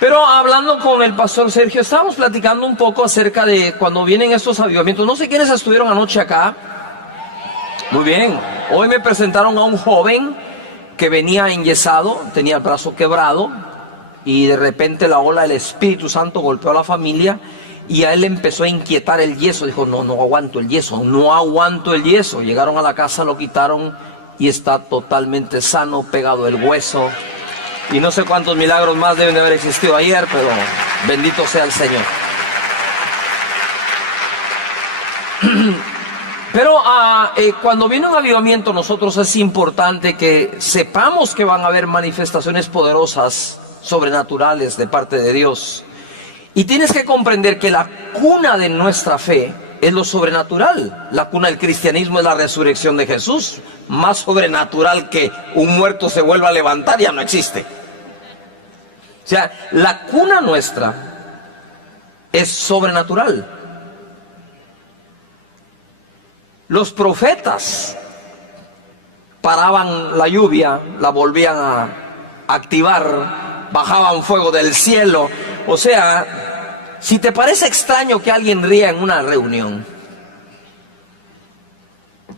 Pero hablando con el pastor Sergio, estábamos platicando un poco acerca de cuando vienen estos avivamientos. No sé quiénes estuvieron anoche acá. Muy bien. Hoy me presentaron a un joven que venía enyesado, tenía el brazo quebrado, y de repente la ola del Espíritu Santo golpeó a la familia y a él le empezó a inquietar el yeso. Dijo, no aguanto el yeso, no aguanto el yeso. Llegaron a la casa, lo quitaron y está totalmente sano, pegado el hueso. Y no sé cuántos milagros más deben de haber existido ayer, pero bendito sea el Señor. Pero cuando viene un avivamiento, nosotros es importante que sepamos que van a haber manifestaciones poderosas, sobrenaturales de parte de Dios. Y tienes que comprender que la cuna de nuestra fe es lo sobrenatural. La cuna del cristianismo es la resurrección de Jesús. Más sobrenatural que un muerto se vuelva a levantar ya no existe. O sea, la cuna nuestra es sobrenatural. Los profetas paraban la lluvia, la volvían a activar, bajaban fuego del cielo. O sea, si te parece extraño que alguien ría en una reunión,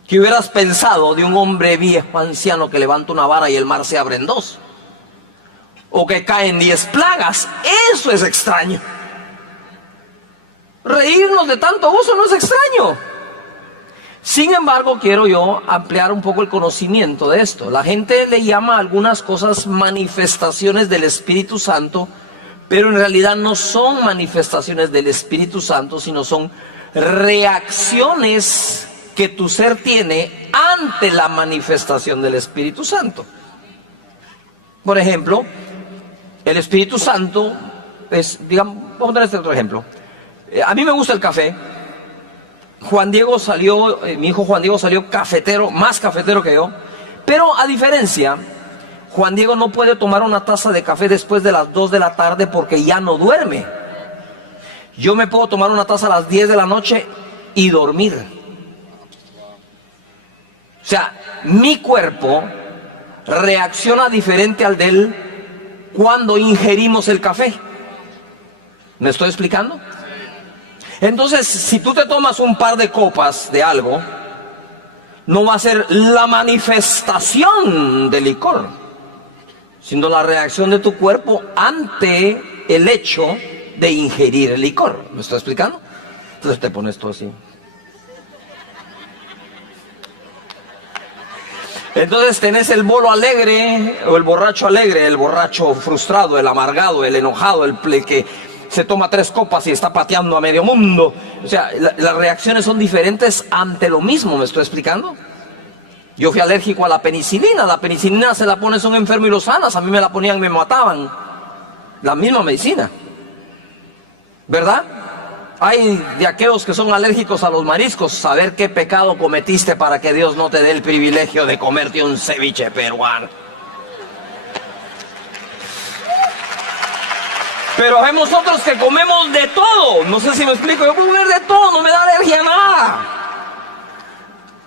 ¿qué hubieras pensado de un hombre viejo, anciano, que levanta una vara y el mar se abre en dos? O que caen 10 plagas. Eso es extraño. Reírnos de tanto uso no es extraño. Sin embargo, quiero yo ampliar un poco el conocimiento de esto. La gente le llama a algunas cosas manifestaciones del Espíritu Santo, pero en realidad no son manifestaciones del Espíritu Santo, sino son reacciones que tu ser tiene ante la manifestación del Espíritu Santo. Por ejemplo, el Espíritu Santo es, digamos, vamos a dar este otro ejemplo. A mí me gusta el café. Juan Diego salió, mi hijo Juan Diego salió cafetero, más cafetero que yo. Pero a diferencia, Juan Diego no puede tomar una taza de café después de las 2 de la tarde porque ya no duerme. Yo me puedo tomar una taza a las 10 de la noche y dormir. O sea, mi cuerpo reacciona diferente al de él cuando ingerimos el café. ¿Me estoy explicando? Entonces, si tú te tomas un par de copas de algo, no va a ser la manifestación del licor, sino la reacción de tu cuerpo ante el hecho de ingerir el licor. ¿Me estoy explicando? Entonces te pones tú así. Entonces tenés el bolo alegre o el borracho alegre, el borracho frustrado, el amargado, el enojado, el que se toma 3 copas y está pateando a medio mundo. O sea, las reacciones son diferentes ante lo mismo. ¿Me estoy explicando? Yo fui alérgico a la penicilina. La penicilina se la pones a un enfermo y lo sanas. A mí me la ponían y me mataban. La misma medicina, ¿verdad? Hay de aquellos que son alérgicos a los mariscos. Saber qué pecado cometiste para que Dios no te dé el privilegio de comerte un ceviche peruano. Pero vemos otros que comemos de todo. No sé si me explico. Yo puedo comer de todo, no me da alergia a nada,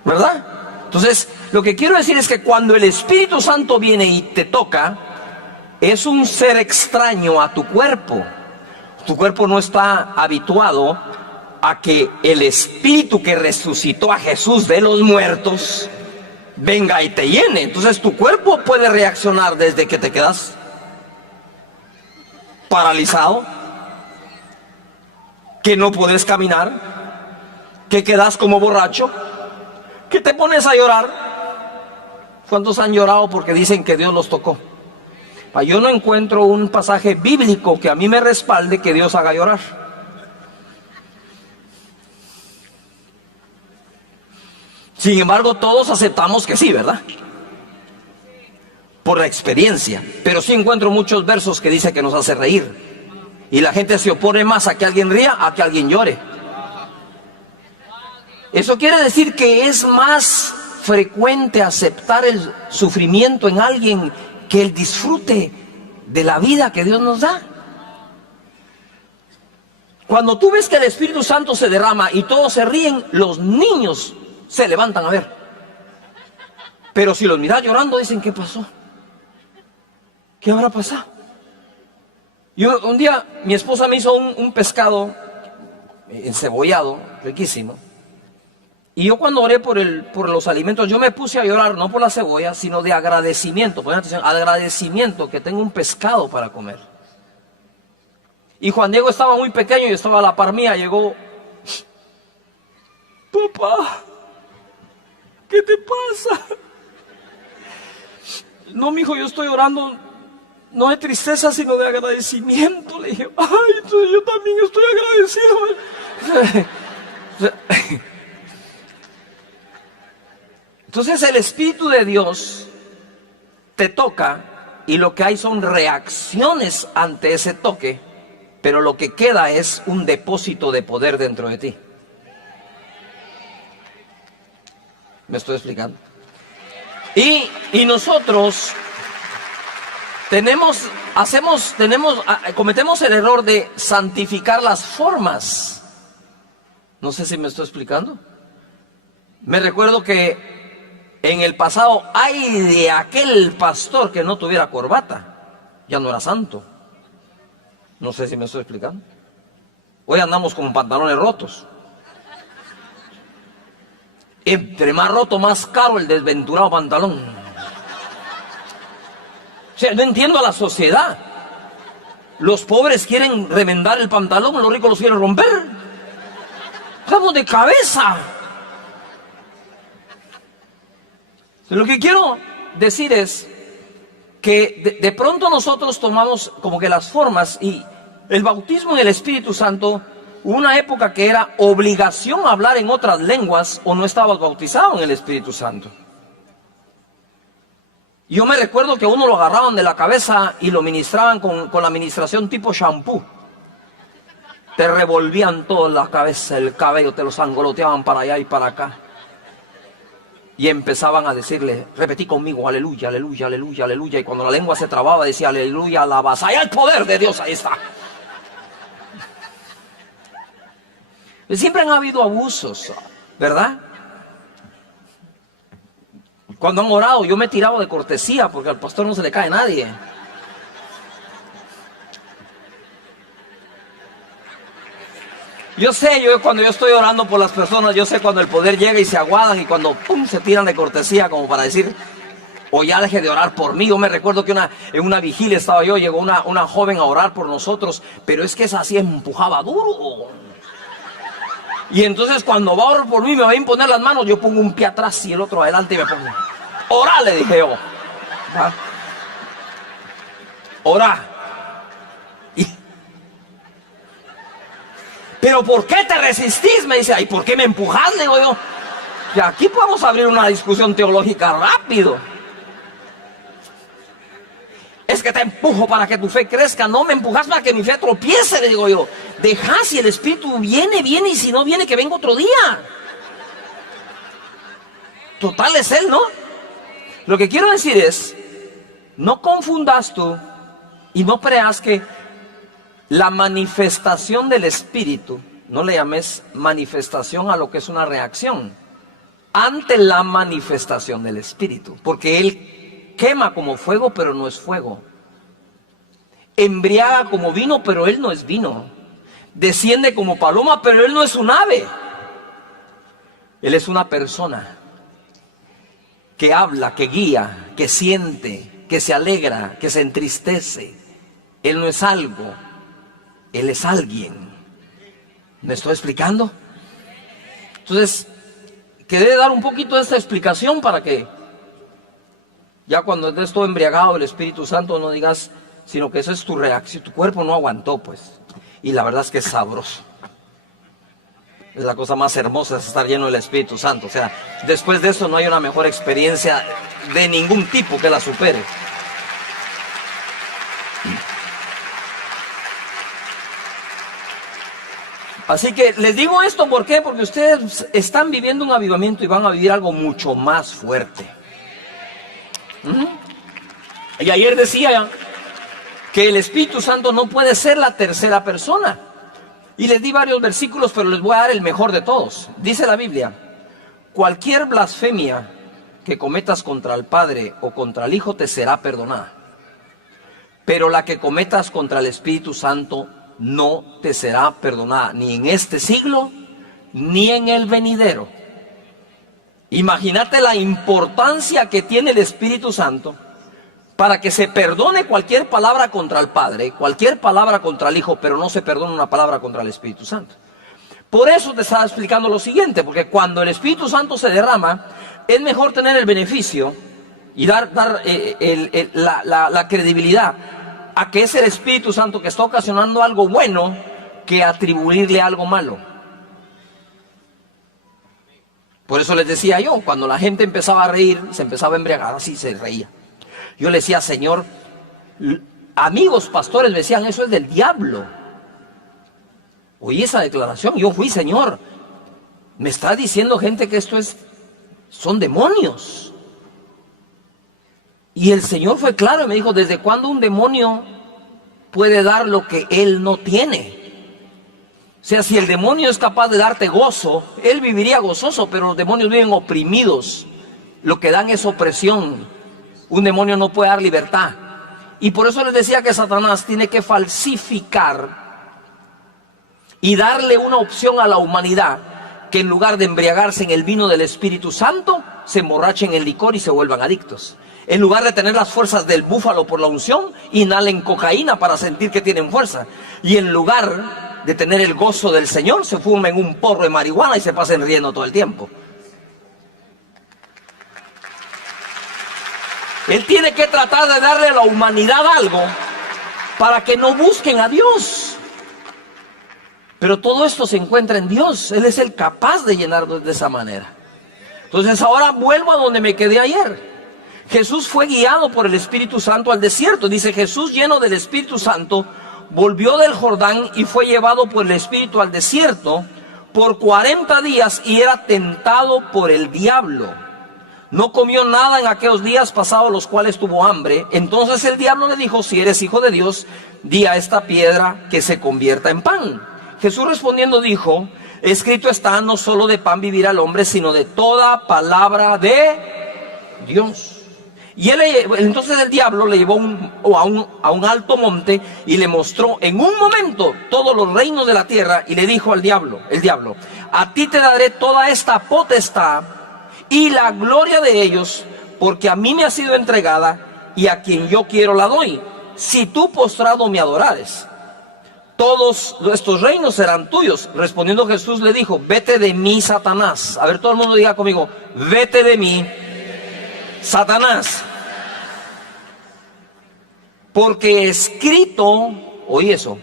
¿verdad? Entonces, lo que quiero decir es que cuando el Espíritu Santo viene y te toca, es un ser extraño a tu cuerpo. Tu cuerpo no está habituado a que el Espíritu que resucitó a Jesús de los muertos venga y te llene. Entonces tu cuerpo puede reaccionar desde que te quedas paralizado, que no puedes caminar, que quedas como borracho, que te pones a llorar. ¿Cuántos han llorado porque dicen que Dios los tocó? Yo no encuentro un pasaje bíblico que a mí me respalde que Dios haga llorar. Sin embargo, todos aceptamos que sí, ¿verdad? Por la experiencia. Pero sí encuentro muchos versos que dicen que nos hace reír. Y la gente se opone más a que alguien ría a que alguien llore. Eso quiere decir que es más frecuente aceptar el sufrimiento en alguien que el disfrute de la vida que Dios nos da. Cuando tú ves que el Espíritu Santo se derrama y todos se ríen, los niños se levantan a ver. Pero si los miras llorando, dicen, ¿qué pasó? ¿Qué habrá pasado? Y un día mi esposa me hizo un pescado encebollado, riquísimo. Y yo cuando oré por los alimentos, yo me puse a llorar, no por la cebolla, sino de agradecimiento. Pongan atención, agradecimiento que tengo un pescado para comer. Y Juan Diego estaba muy pequeño y estaba a la par mía, llegó: papá, ¿qué te pasa? No, mijo, yo estoy orando, no de tristeza, sino de agradecimiento. Le dije: ay, entonces yo también estoy agradecido. Entonces el Espíritu de Dios te toca y lo que hay son reacciones ante ese toque, pero lo que queda es un depósito de poder dentro de ti. ¿Me estoy explicando? Y nosotros cometemos el error de santificar las formas. No sé si me estoy explicando. Me recuerdo que en el pasado, ay de aquel pastor que no tuviera corbata, ya no era santo. No sé si me estoy explicando. Hoy andamos con pantalones rotos. Entre más roto, más caro el desventurado pantalón. O sea, no entiendo a la sociedad. Los pobres quieren remendar el pantalón, los ricos los quieren romper. Estamos de cabeza. Lo que quiero decir es que de pronto nosotros tomamos como que las formas, y el bautismo en el Espíritu Santo, hubo una época que era obligación hablar en otras lenguas o no estabas bautizado en el Espíritu Santo. Yo me recuerdo que a uno lo agarraban de la cabeza y lo ministraban con la administración tipo shampoo. Te revolvían toda la cabeza, el cabello, te lo sangoloteaban para allá y para acá. Y empezaban a decirle: repetí conmigo, aleluya, aleluya, aleluya, aleluya. Y cuando la lengua se trababa decía: aleluya, alabanza. ¡Ahí el poder de Dios! Ahí está. Siempre han habido abusos, ¿verdad? Cuando han orado, yo me he tirado de cortesía porque al pastor no se le cae nadie. Yo sé, cuando yo estoy orando por las personas, yo sé cuando el poder llega y se aguadan y cuando pum, se tiran de cortesía como para decir: o ya deje de orar por mí. Yo me recuerdo que en una vigilia estaba yo, llegó una joven a orar por nosotros, pero es que esa así empujaba duro. Y entonces cuando va a orar por mí, me va a imponer las manos, yo pongo un pie atrás y el otro adelante y me pongo: orá, le dije yo. ¿Va? Orá. ¿Pero por qué te resistís? Me dice. ¿Y por qué me empujás? Le digo yo. Y aquí podemos abrir una discusión teológica rápido. Es que te empujo para que tu fe crezca. No, me empujas para que mi fe tropiece, le digo yo. Deja, si el Espíritu viene, y si no viene, que venga otro día. Total es Él, ¿no? Lo que quiero decir es: no confundas tú y no creas que la manifestación del Espíritu, no le llames manifestación a lo que es una reacción ante la manifestación del Espíritu, porque Él quema como fuego, pero no es fuego. Embriaga como vino, pero Él no es vino. Desciende como paloma, pero Él no es un ave. Él es una persona que habla, que guía, que siente, que se alegra, que se entristece. Él no es algo, Él es alguien. ¿Me estoy explicando? Entonces, quería dar un poquito de esta explicación para que ya cuando estés todo embriagado del Espíritu Santo no digas, sino que esa es tu reacción. Tu cuerpo no aguantó, pues. Y la verdad es que es sabroso. Es la cosa más hermosa, es estar lleno del Espíritu Santo. O sea, después de eso no hay una mejor experiencia de ningún tipo que la supere. Así que les digo esto, ¿por qué? Porque ustedes están viviendo un avivamiento y van a vivir algo mucho más fuerte. Y ayer decía que el Espíritu Santo no puede ser la tercera persona. Y les di varios versículos, pero les voy a dar el mejor de todos. Dice la Biblia: cualquier blasfemia que cometas contra el Padre o contra el Hijo te será perdonada. pero la que cometas contra el Espíritu Santo no te será perdonada, ni en este siglo, ni en el venidero. Imagínate la importancia que tiene el Espíritu Santo para que se perdone cualquier palabra contra el Padre, cualquier palabra contra el Hijo, pero no se perdone una palabra contra el Espíritu Santo. Por eso te estaba explicando lo siguiente, porque cuando el Espíritu Santo se derrama, es mejor tener el beneficio y dar la credibilidad a que es el Espíritu Santo que está ocasionando algo bueno, que atribuirle algo malo. Por eso les decía yo, cuando la gente empezaba a reír, se empezaba a embriagar, así se reía. Yo le decía, Señor, amigos pastores me decían, eso es del diablo. Oí esa declaración, yo fui, Señor, me está diciendo gente que esto son demonios. Y el Señor fue claro y me dijo, ¿desde cuándo un demonio puede dar lo que él no tiene? O sea, si el demonio es capaz de darte gozo, él viviría gozoso, pero los demonios viven oprimidos. Lo que dan es opresión. Un demonio no puede dar libertad. Y por eso les decía que Satanás tiene que falsificar y darle una opción a la humanidad, que en lugar de embriagarse en el vino del Espíritu Santo, se emborrachen en el licor y se vuelvan adictos. En lugar de tener las fuerzas del búfalo por la unción, inhalen cocaína para sentir que tienen fuerza. Y en lugar de tener el gozo del Señor, se fumen un porro de marihuana y se pasen riendo todo el tiempo. Él tiene que tratar de darle a la humanidad algo para que no busquen a Dios. Pero todo esto se encuentra en Dios. Él es el capaz de llenarnos de esa manera. Entonces ahora vuelvo a donde me quedé ayer. Jesús fue guiado por el Espíritu Santo al desierto. Dice, Jesús, lleno del Espíritu Santo, volvió del Jordán y fue llevado por el Espíritu al desierto por 40 días y era tentado por el diablo. No comió nada en aquellos días pasados, los cuales tuvo hambre. Entonces el diablo le dijo, si eres hijo de Dios, di a esta piedra que se convierta en pan. Jesús respondiendo dijo, escrito está, no solo de pan vivirá el hombre, sino de toda palabra de Dios. Y entonces el diablo le llevó a un alto monte y le mostró en un momento todos los reinos de la tierra y le dijo al diablo, a ti te daré toda esta potestad y la gloria de ellos, porque a mí me ha sido entregada y a quien yo quiero la doy, si tú postrado me adorares. Todos estos reinos serán tuyos. Respondiendo Jesús le dijo, vete de mí, Satanás. A ver, todo el mundo diga conmigo, vete de mí, Satanás. Porque escrito, oí eso,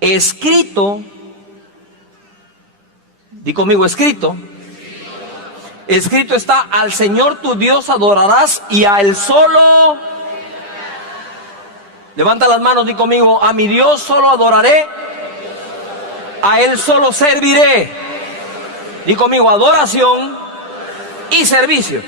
escrito, di conmigo, escrito está, al Señor tu Dios adorarás y a Él solo. Levanta las manos, di conmigo, a mi Dios solo adoraré, a Él solo serviré. Di conmigo, adoración y servicio.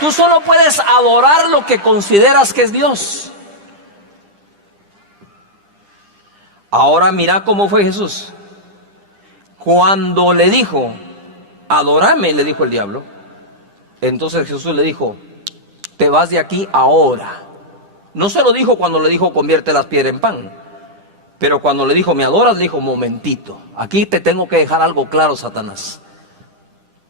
Tú solo puedes adorar lo que consideras que es Dios. Ahora mira cómo fue Jesús. Cuando le dijo, adórame, le dijo el diablo, entonces Jesús le dijo, te vas de aquí ahora. No se lo dijo cuando le dijo, convierte las piedras en pan. Pero cuando le dijo, me adoras, le dijo, momentito, aquí te tengo que dejar algo claro, Satanás.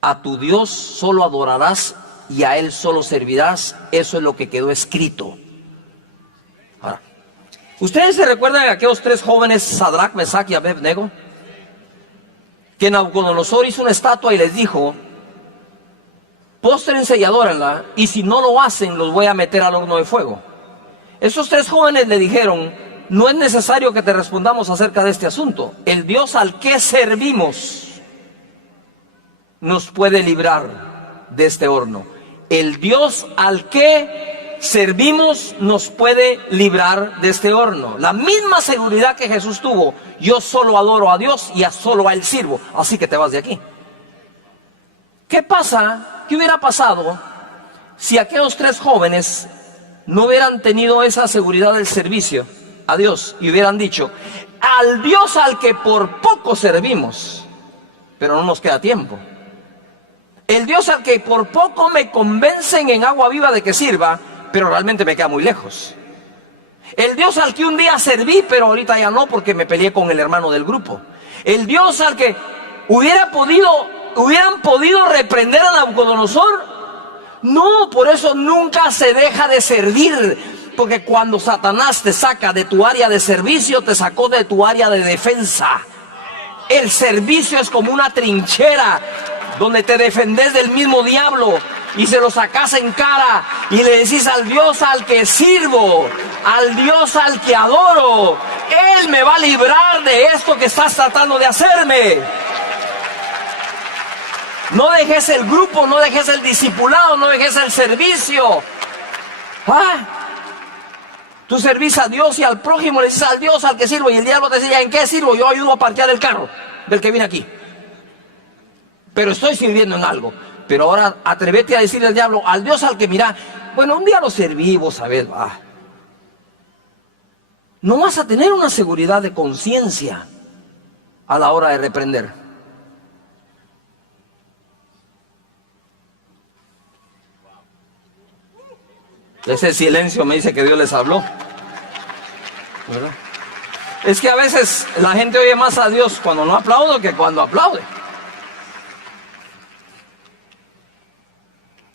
A tu Dios solo adorarás y a Él solo servirás. Eso es lo que quedó escrito. Ahora, ¿ustedes se recuerdan de aquellos tres jóvenes, Sadrach, Mesach y Abednego? Que Nabucodonosor hizo una estatua y les dijo, póstrense y adórenla, y si no lo hacen, los voy a meter al horno de fuego. Esos tres jóvenes le dijeron, no es necesario que te respondamos acerca de este asunto. El Dios al que servimos nos puede librar de este horno. El Dios al que servimos nos puede librar de este horno. La misma seguridad que Jesús tuvo, yo solo adoro a Dios y solo a Él sirvo, así que te vas de aquí. ¿Qué pasa? ¿Qué hubiera pasado si aquellos tres jóvenes no hubieran tenido esa seguridad del servicio a Dios y hubieran dicho, al Dios al que por poco servimos, pero no nos queda tiempo? El Dios al que por poco me convencen en Agua Viva de que sirva, pero realmente me queda muy lejos. El Dios al que un día serví, pero ahorita ya no porque me peleé con el hermano del grupo. El Dios al que hubieran podido reprender a Nabucodonosor. No, por eso nunca se deja de servir. Porque cuando Satanás te saca de tu área de servicio, te sacó de tu área de defensa. El servicio es como una trinchera donde te defendés del mismo diablo y se lo sacás en cara y le decís al Dios al que sirvo, al Dios al que adoro, Él me va a librar de esto que estás tratando de hacerme. No dejes el grupo, no dejes el discipulado, no dejes el servicio. Tú servís a Dios y al prójimo le dices al Dios al que sirvo, y el diablo te dice: ¿en qué sirvo? Yo ayudo a parquear el carro del que viene aquí, pero estoy sirviendo en algo. Pero ahora atrévete a decirle al diablo, al Dios al que mira, bueno, un día lo serví, vos sabés, no vas a tener una seguridad de conciencia a la hora de reprender. Ese silencio me dice que Dios les habló, ¿verdad? Es que a veces la gente oye más a Dios cuando no aplaude que cuando aplaude.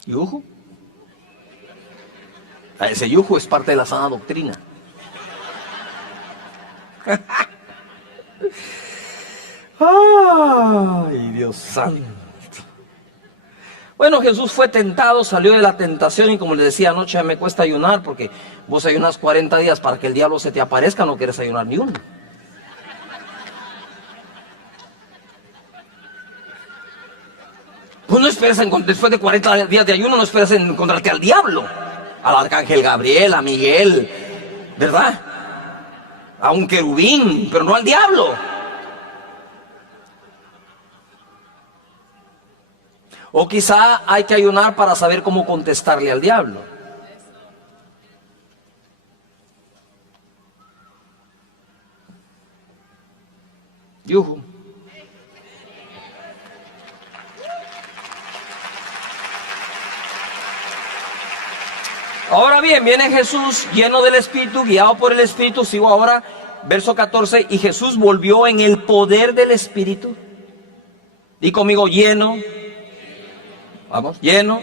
Yuju. Ese yuju es parte de la sana doctrina. Ay, Dios santo. Bueno, Jesús fue tentado, salió de la tentación, y como les decía anoche, me cuesta ayunar porque vos ayunas 40 días para que el diablo se te aparezca, no quieres ayunar ni uno. Pues no esperes, después de 40 días de ayuno, no esperes encontrarte al diablo, al arcángel Gabriel, a Miguel, ¿verdad? A un querubín, pero no al diablo. O quizá hay que ayunar para saber cómo contestarle al diablo. Yuhu. Ahora bien, viene Jesús lleno del Espíritu, guiado por el Espíritu. Sigo ahora, verso 14. Y Jesús volvió en el poder del Espíritu. Di conmigo: lleno. Vamos, lleno,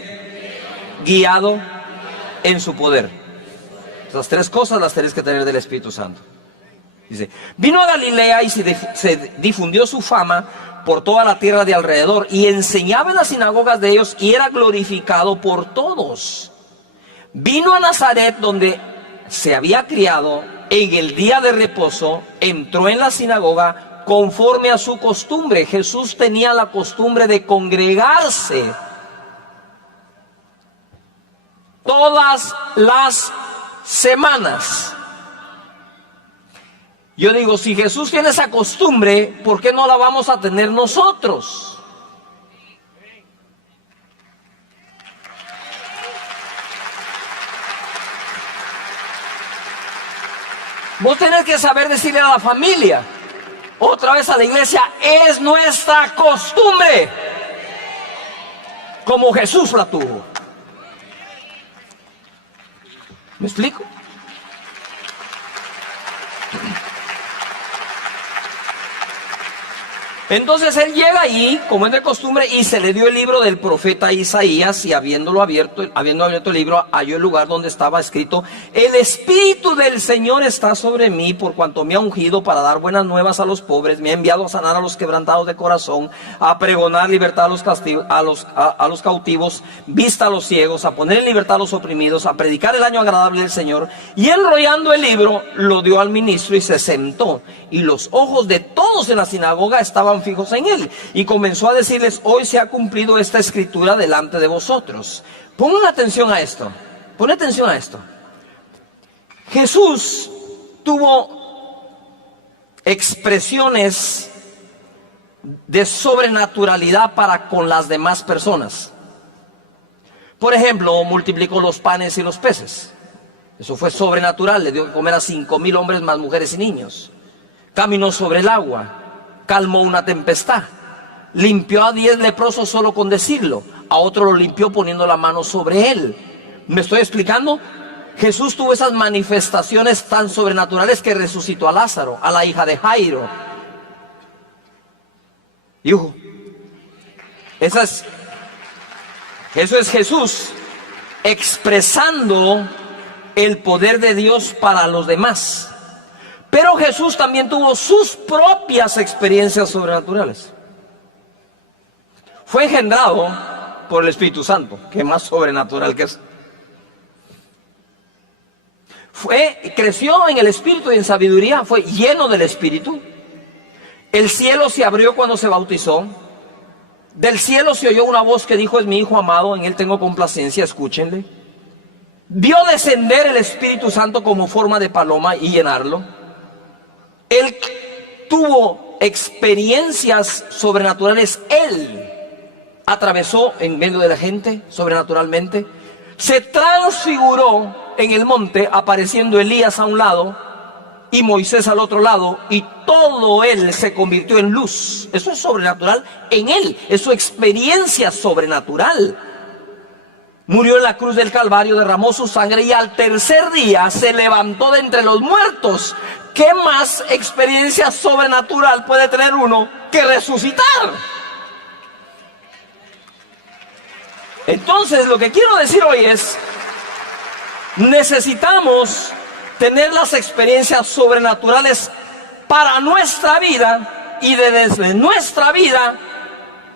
guiado, en su poder. Esas tres cosas las tenés que tener del Espíritu Santo. Dice: vino a Galilea y se difundió su fama por toda la tierra de alrededor, y enseñaba en las sinagogas de ellos, y era glorificado por todos. Vino a Nazaret, donde se había criado. En el día de reposo entró en la sinagoga conforme a su costumbre. Jesús tenía la costumbre de congregarse todas las semanas. Yo digo, si Jesús tiene esa costumbre, ¿por qué no la vamos a tener nosotros? Vos tenés que saber decirle a la familia, otra vez a la iglesia: es nuestra costumbre, como Jesús la tuvo. ¿Me explico? Entonces él llega ahí, como es de costumbre, y se le dio el libro del profeta Isaías, y habiendo abierto el libro, halló el lugar donde estaba escrito: el Espíritu del Señor está sobre mí, por cuanto me ha ungido para dar buenas nuevas a los pobres, me ha enviado a sanar a los quebrantados de corazón, a pregonar libertad a los cautivos, vista a los ciegos, a poner en libertad a los oprimidos, a predicar el año agradable del Señor. Y enrollando el libro, lo dio al ministro y se sentó, y los ojos de todos en la sinagoga estaban fijos en él, y comenzó a decirles: hoy se ha cumplido esta escritura delante de vosotros. Pongan atención a esto, pon atención a esto. Jesús tuvo expresiones de sobrenaturalidad para con las demás personas. Por ejemplo, multiplicó los panes y los peces. Eso fue sobrenatural. Le dio que comer a 5,000 hombres, más mujeres y niños. Caminó sobre el agua, calmó una tempestad, limpió a 10 leprosos solo con decirlo, a otro lo limpió poniendo la mano sobre él. ¿Me estoy explicando? Jesús tuvo esas manifestaciones tan sobrenaturales que resucitó a Lázaro, a la hija de Jairo. Hijo, eso es Jesús expresando el poder de Dios para los demás. Pero Jesús también tuvo sus propias experiencias sobrenaturales. Fue engendrado por el Espíritu Santo, que es más sobrenatural que eso. Creció en el Espíritu y en sabiduría, fue lleno del Espíritu. El cielo se abrió cuando se bautizó. Del cielo se oyó una voz que dijo: es mi Hijo amado, en él tengo complacencia, escúchenle. Vio descender el Espíritu Santo como forma de paloma y llenarlo. Él tuvo experiencias sobrenaturales. Él atravesó en medio de la gente sobrenaturalmente. Se transfiguró en el monte, apareciendo Elías a un lado y Moisés al otro lado, y todo él se convirtió en luz. Eso es sobrenatural en él, es su experiencia sobrenatural. Murió en la cruz del Calvario, derramó su sangre y al tercer día se levantó de entre los muertos. ¿Qué más experiencia sobrenatural puede tener uno que resucitar? Entonces, lo que quiero decir hoy es: necesitamos tener las experiencias sobrenaturales para nuestra vida y desde nuestra vida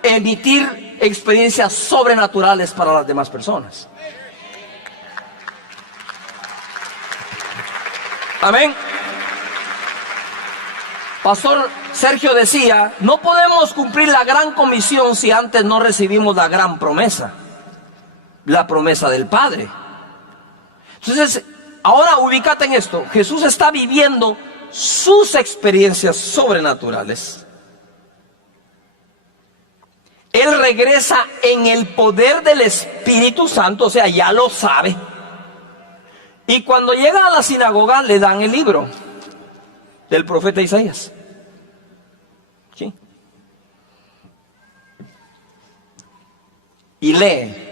emitir experiencias sobrenaturales para las demás personas. Amén. Pastor Sergio decía: no podemos cumplir la gran comisión si antes no recibimos la gran promesa, la promesa del Padre. Entonces, ahora ubícate en esto. Jesús está viviendo sus experiencias sobrenaturales. Él regresa en el poder del Espíritu Santo, o sea, ya lo sabe. Y cuando llega a la sinagoga le dan el libro del profeta Isaías. ¿Sí? Y lee.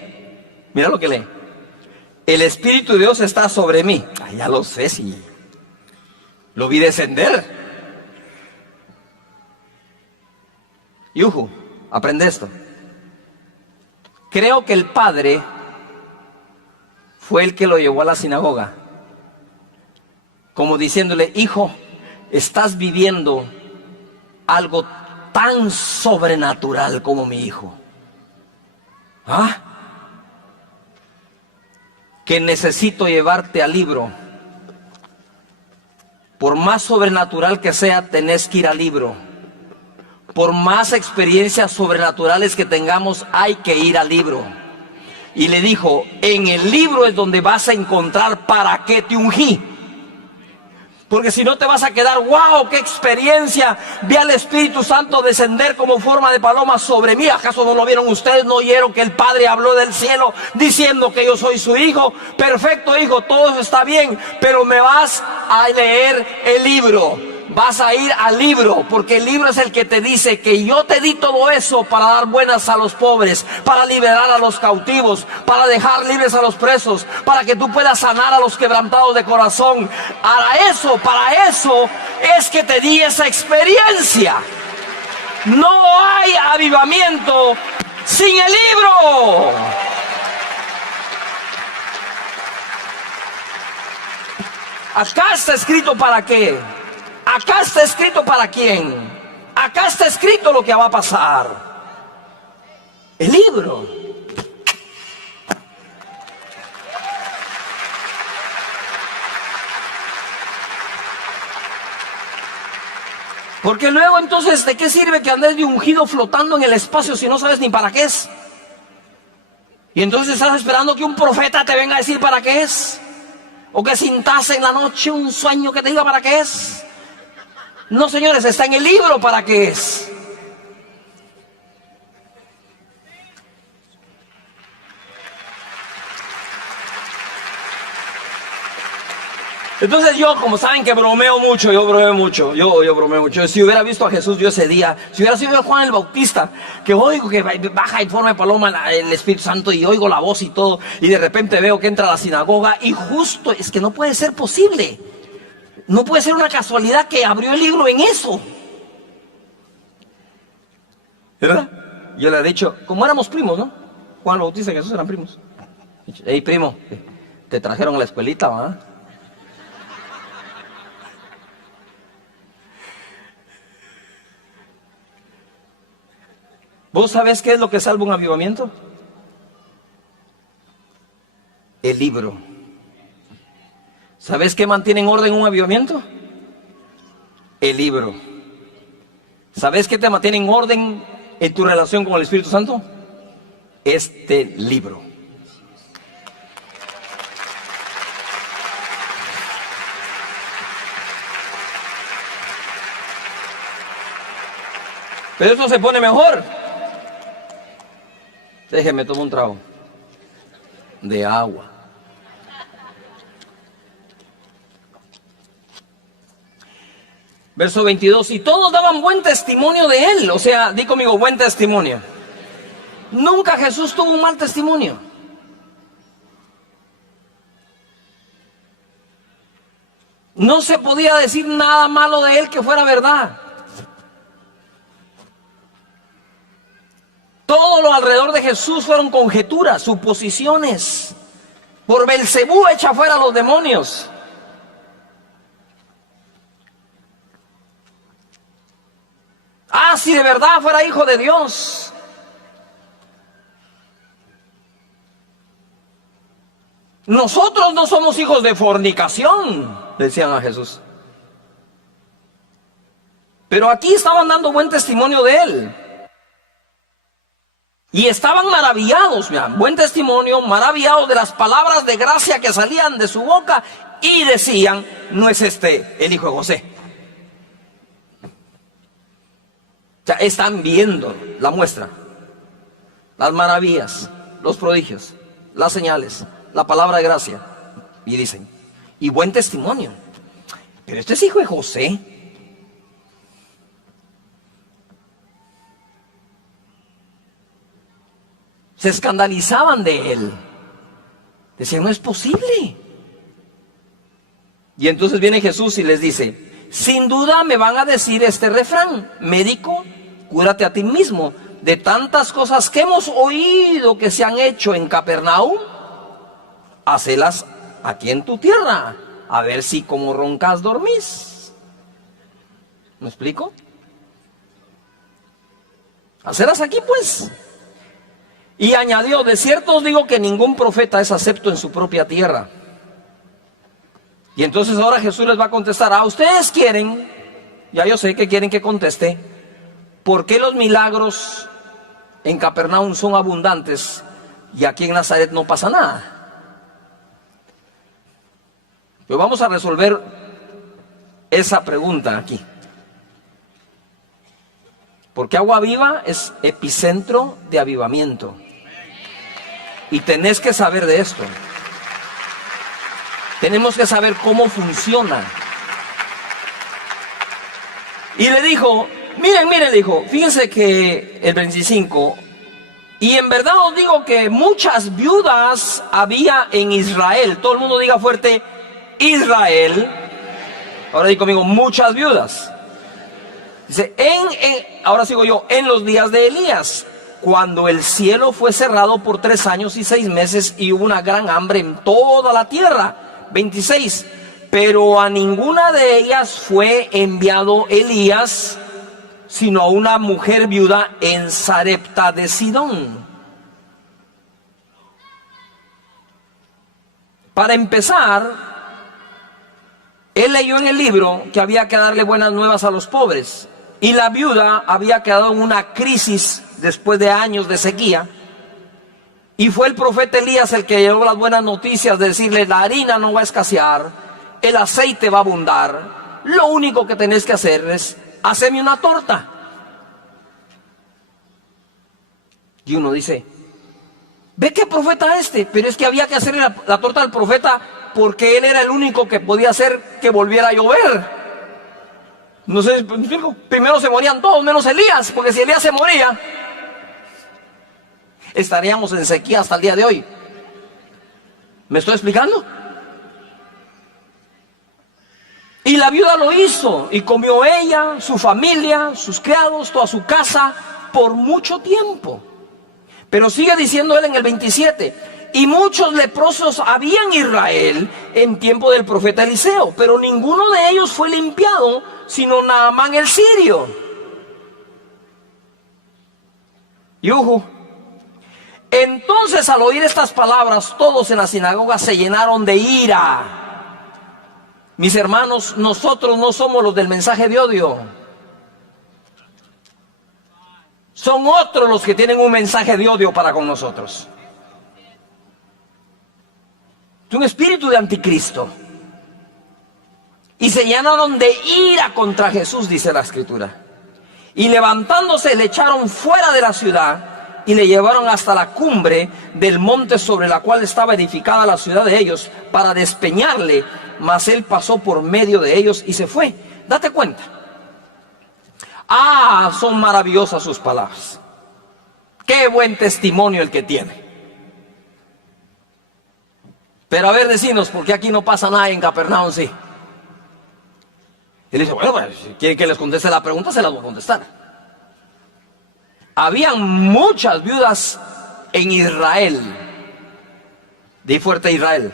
Mira lo que lee: el Espíritu de Dios está sobre mí. Ah, ya lo sé, sí. Lo vi descender. Yuhu, aprende esto. Creo que el Padre fue el que lo llevó a la sinagoga, como diciéndole: hijo, estás viviendo algo tan sobrenatural como mi hijo. ¿Ah? Que necesito llevarte al libro. Por más sobrenatural que sea, tenés que ir al libro. Por más experiencias sobrenaturales que tengamos, hay que ir al libro. Y le dijo: en el libro es donde vas a encontrar para qué te ungí. Porque si no te vas a quedar: wow, qué experiencia, vi al Espíritu Santo descender como forma de paloma sobre mí. ¿Acaso no lo vieron ustedes? ¿No oyeron que el Padre habló del cielo diciendo que yo soy su hijo? Perfecto, hijo, todo eso está bien, pero me vas a leer el libro. Vas a ir al libro, porque el libro es el que te dice que yo te di todo eso para dar buenas a los pobres, para liberar a los cautivos, para dejar libres a los presos, para que tú puedas sanar a los quebrantados de corazón. Para eso es que te di esa experiencia. No hay avivamiento sin el libro. Acá está escrito para qué. Acá está escrito para quién. Acá está escrito lo que va a pasar. El libro. Porque luego entonces, ¿de qué sirve que andes de ungido flotando en el espacio si no sabes ni para qué es? Y entonces estás esperando que un profeta te venga a decir para qué es. O que sintas en la noche un sueño que te diga para qué es. No, señores, está en el libro para qué es. Entonces yo, como saben que bromeo mucho, yo bromeo mucho. Si hubiera visto a Jesús yo ese día, si hubiera sido Juan el Bautista, que oigo que baja en forma de paloma el Espíritu Santo y oigo la voz y todo, y de repente veo que entra a la sinagoga y justo, es que no puede ser posible. No puede ser una casualidad que abrió el libro en eso. ¿Verdad? Yo le he dicho, como éramos primos, ¿no? Juan el Bautista y Jesús eran primos. Hey, primo, te trajeron a la escuelita, ¿verdad? ¿Vos sabés qué es lo que salva un avivamiento? El libro. ¿Sabés qué mantiene en orden un avivamiento? El libro. ¿Sabés qué te mantiene en orden en tu relación con el Espíritu Santo? Este libro. Pero esto se pone mejor. Déjeme tomar un trago de agua. Verso 22, y todos daban buen testimonio de él. O sea, di conmigo, buen testimonio. Nunca Jesús tuvo un mal testimonio. No se podía decir nada malo de él que fuera verdad. Todo lo alrededor de Jesús fueron conjeturas, suposiciones. Por Belcebú echa fuera a los demonios. Ah, si de verdad fuera hijo de Dios. Nosotros no somos hijos de fornicación, decían a Jesús. Pero aquí estaban dando buen testimonio de él. Y estaban maravillados, vean, buen testimonio, maravillados de las palabras de gracia que salían de su boca y decían, no es este el hijo de José. O sea, están viendo la muestra, las maravillas, los prodigios, las señales, la palabra de gracia. Y dicen, y buen testimonio, pero este es hijo de José. Se escandalizaban de él. Decían, no es posible. Y entonces viene Jesús y les dice, sin duda me van a decir este refrán, médico, cúrate a ti mismo. De tantas cosas que hemos oído que se han hecho en Capernaum, hacelas aquí en tu tierra, a ver si como roncas dormís. ¿Me explico? Hacelas aquí pues. Y añadió, de cierto os digo que ningún profeta es acepto en su propia tierra. Y entonces ahora Jesús les va a contestar, ustedes quieren, ya yo sé que quieren que conteste, ¿por qué los milagros en Capernaum son abundantes y aquí en Nazaret no pasa nada? Pues vamos a resolver esa pregunta aquí. Porque Agua Viva es epicentro de avivamiento. Y tenés que saber de esto. Tenemos que saber cómo funciona. Y le dijo, miren, dijo, fíjense que el 25, y en verdad os digo que muchas viudas había en Israel. Todo el mundo diga fuerte, Israel. Ahora diga conmigo, muchas viudas. Dice, ahora sigo yo, en los días de Elías, cuando el cielo fue cerrado por 3 años y 6 meses y hubo una gran hambre en toda la tierra. 26, pero a ninguna de ellas fue enviado Elías, sino a una mujer viuda en Sarepta de Sidón. Para empezar, él leyó en el libro que había que darle buenas nuevas a los pobres. Y la viuda había quedado en una crisis después de años de sequía. Y fue el profeta Elías el que llevó las buenas noticias de decirle, la harina no va a escasear, el aceite va a abundar. Lo único que tenés que hacer es, haceme una torta. Y uno dice, ¿Ve qué profeta este? Pero es que había que hacerle la torta al profeta porque él era el único que podía hacer que volviera a llover. No sé, primero se morían todos menos Elías, porque si Elías se moría, estaríamos en sequía hasta el día de hoy. ¿Me estoy explicando? Y la viuda lo hizo, y comió ella, su familia, sus criados, toda su casa, por mucho tiempo. Pero sigue diciendo él en el 27, y muchos leprosos había en Israel en tiempo del profeta Eliseo, pero ninguno de ellos fue limpiado, sino Naamán el sirio. Yuhu. Entonces, al oír estas palabras, todos en la sinagoga se llenaron de ira. Mis hermanos, nosotros no somos los del mensaje de odio. Son otros los que tienen un mensaje de odio para con nosotros. Es un espíritu de anticristo. Y se llenaron de ira contra Jesús, dice la Escritura. Y levantándose le echaron fuera de la ciudad y le llevaron hasta la cumbre del monte sobre la cual estaba edificada la ciudad de ellos para despeñarle, mas él pasó por medio de ellos y se fue. Date cuenta. Ah, son maravillosas sus palabras. Qué buen testimonio el que tiene. Pero a ver, decinos, ¿por qué aquí no pasa nada en Capernaum? Sí. Y le dice, bueno, pues, si quieren que les conteste la pregunta, se las voy a contestar. Habían muchas viudas en Israel. Di fuerte Israel.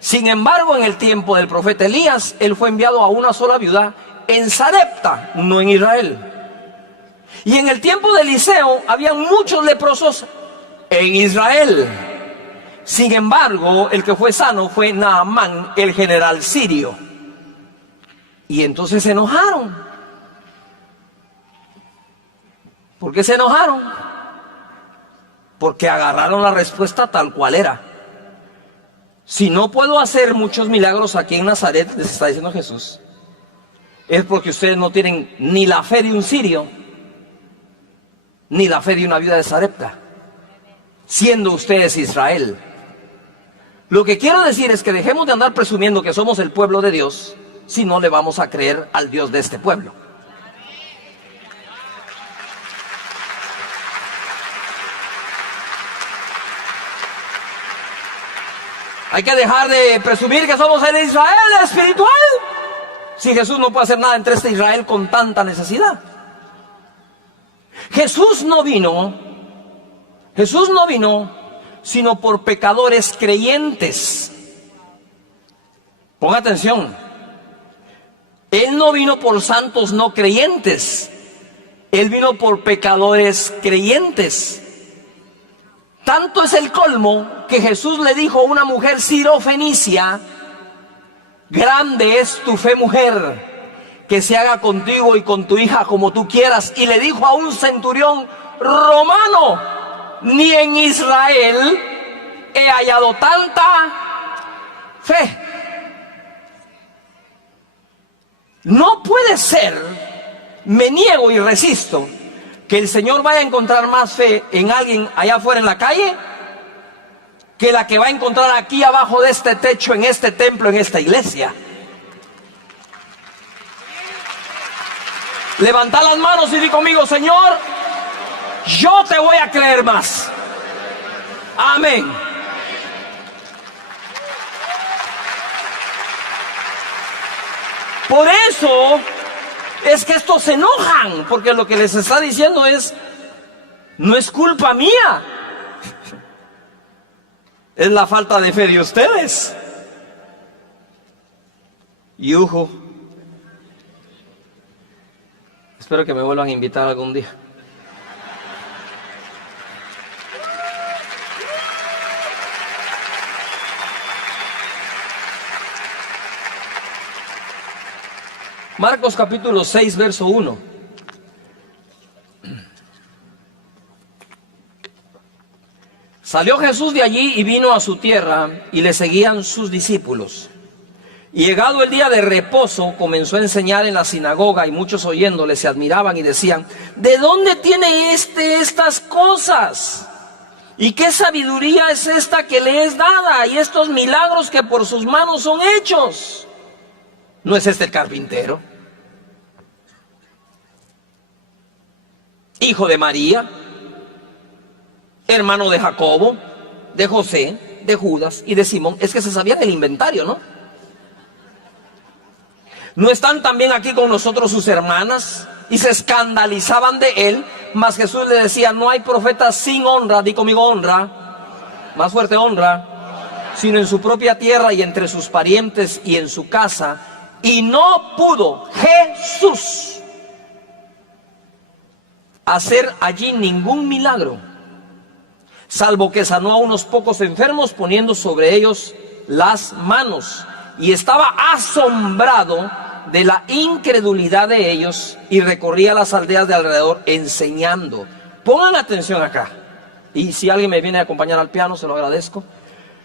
Sin embargo, en el tiempo del profeta Elías, él fue enviado a una sola viuda en Sarepta, no en Israel. Y en el tiempo de Eliseo, habían muchos leprosos en Israel. Sin embargo, el que fue sano fue Naamán, el general sirio. Y entonces se enojaron. ¿Por qué se enojaron? Porque agarraron la respuesta tal cual era. Si no puedo hacer muchos milagros aquí en Nazaret, les está diciendo Jesús, es porque ustedes no tienen ni la fe de un sirio, ni la fe de una viuda de Sarepta, siendo ustedes Israel. Lo que quiero decir es que dejemos de andar presumiendo que somos el pueblo de Dios, si no le vamos a creer al Dios de este pueblo. Hay que dejar de presumir que somos el Israel espiritual, si Jesús no puede hacer nada entre este Israel con tanta necesidad. Jesús no vino sino por pecadores creyentes. Ponga atención. Él no vino por santos no creyentes. Él vino por pecadores creyentes. Tanto es el colmo que Jesús le dijo a una mujer sirofenicia: grande es tu fe, mujer, que se haga contigo y con tu hija como tú quieras. Y le dijo a un centurión romano: ni en Israel he hallado tanta fe. No puede ser, me niego y resisto, que el Señor vaya a encontrar más fe en alguien allá afuera en la calle que la que va a encontrar aquí abajo de este techo, en este templo, en esta iglesia. Levanta las manos y di conmigo: Señor, yo te voy a creer más. Amén. Por eso es que estos se enojan, porque lo que les está diciendo es: no es culpa mía, es la falta de fe de ustedes. Yujo. Espero que me vuelvan a invitar algún día. Marcos capítulo 6, verso 1. Salió Jesús de allí y vino a su tierra, y le seguían sus discípulos. Y llegado el día de reposo, comenzó a enseñar en la sinagoga, y muchos oyéndole se admiraban y decían: ¿de dónde tiene estas cosas? ¿Y qué sabiduría es esta que le es dada? Y estos milagros que por sus manos son hechos. ¿No es este el carpintero? Hijo de María, hermano de Jacobo, de José, de Judas y de Simón. Es que se sabían el inventario, ¿no? ¿No están también aquí con nosotros sus hermanas? Y se escandalizaban de él. Mas Jesús le decía: no hay profeta sin honra, di conmigo honra, más fuerte honra, sino en su propia tierra y entre sus parientes y en su casa. Y no pudo Jesús hacer allí ningún milagro, salvo que sanó a unos pocos enfermos poniendo sobre ellos las manos. Y estaba asombrado de la incredulidad de ellos y recorría las aldeas de alrededor enseñando. Pongan atención acá. Y si alguien me viene a acompañar al piano, se lo agradezco.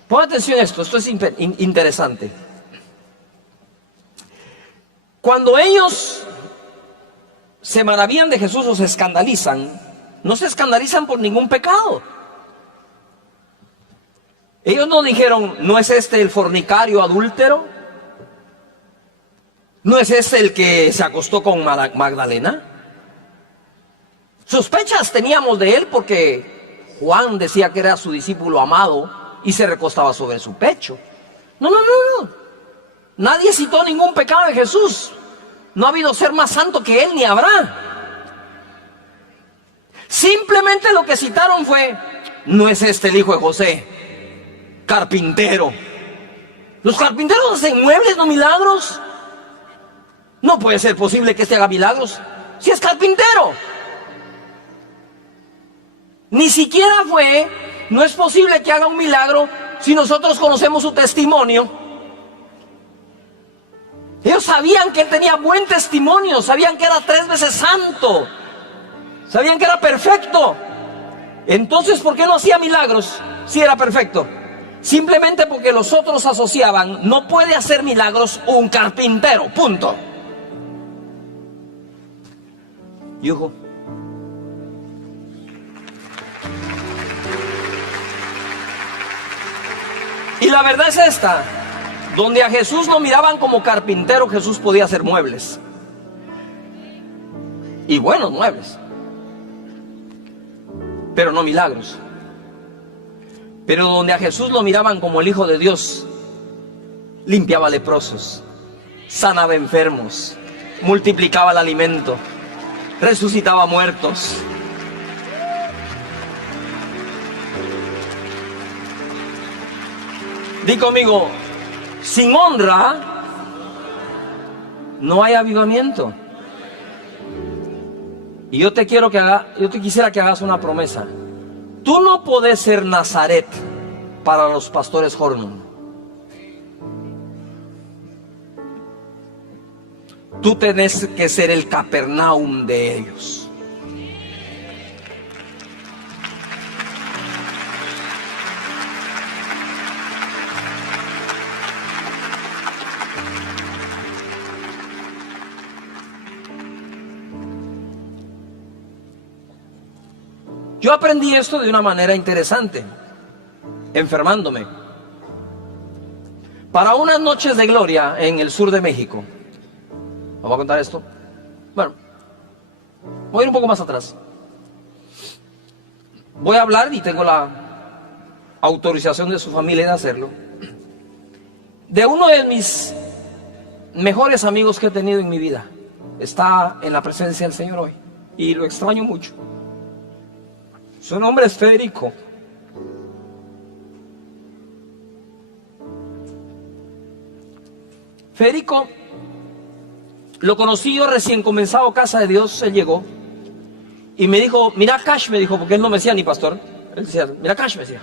Pongan atención a esto, esto es interesante. Cuando ellos se maravillan de Jesús o se escandalizan, no se escandalizan por ningún pecado. Ellos no dijeron: ¿no es este el fornicario adúltero? ¿No es este el que se acostó con Magdalena? Sospechas teníamos de él porque Juan decía que era su discípulo amado y se recostaba sobre su pecho. No. Nadie citó ningún pecado de Jesús. No ha habido ser más santo que él, ni habrá. Simplemente lo que citaron fue: ¿no es este el hijo de José, carpintero? Los carpinteros hacen muebles, no milagros. No puede ser posible que este haga milagros si es carpintero. Ni siquiera fue: no es posible que haga un milagro si nosotros conocemos su testimonio. Ellos sabían que él tenía buen testimonio, sabían que era 3 veces santo, sabían que era perfecto. Entonces, ¿por qué no hacía milagros si era perfecto? Simplemente porque los otros asociaban: no puede hacer milagros un carpintero, punto. Yujo. Y la verdad es esta: donde a Jesús lo miraban como carpintero, Jesús podía hacer muebles. Y buenos muebles. Pero no milagros. Pero donde a Jesús lo miraban como el Hijo de Dios, limpiaba leprosos, sanaba enfermos, multiplicaba el alimento, resucitaba muertos. Di conmigo: sin honra no hay avivamiento. Y yo te quisiera que hagas una promesa. Tú no podés ser Nazaret para los pastores Hormon. Tú tenés que ser el Capernaum de ellos. Yo aprendí esto de una manera interesante, enfermándome. Para unas noches de gloria en el sur de México. ¿Vamos a contar esto? Bueno, voy a ir un poco más atrás. Voy a hablar, y tengo la autorización de su familia de hacerlo, de uno de mis mejores amigos que he tenido en mi vida. Está en la presencia del Señor hoy y lo extraño mucho. Su nombre es Federico. Federico lo conocí yo recién comenzado Casa de Dios. Él llegó y me dijo: mira, Cash, me dijo, porque él no me decía ni pastor. Él decía: mira, Cash, me decía,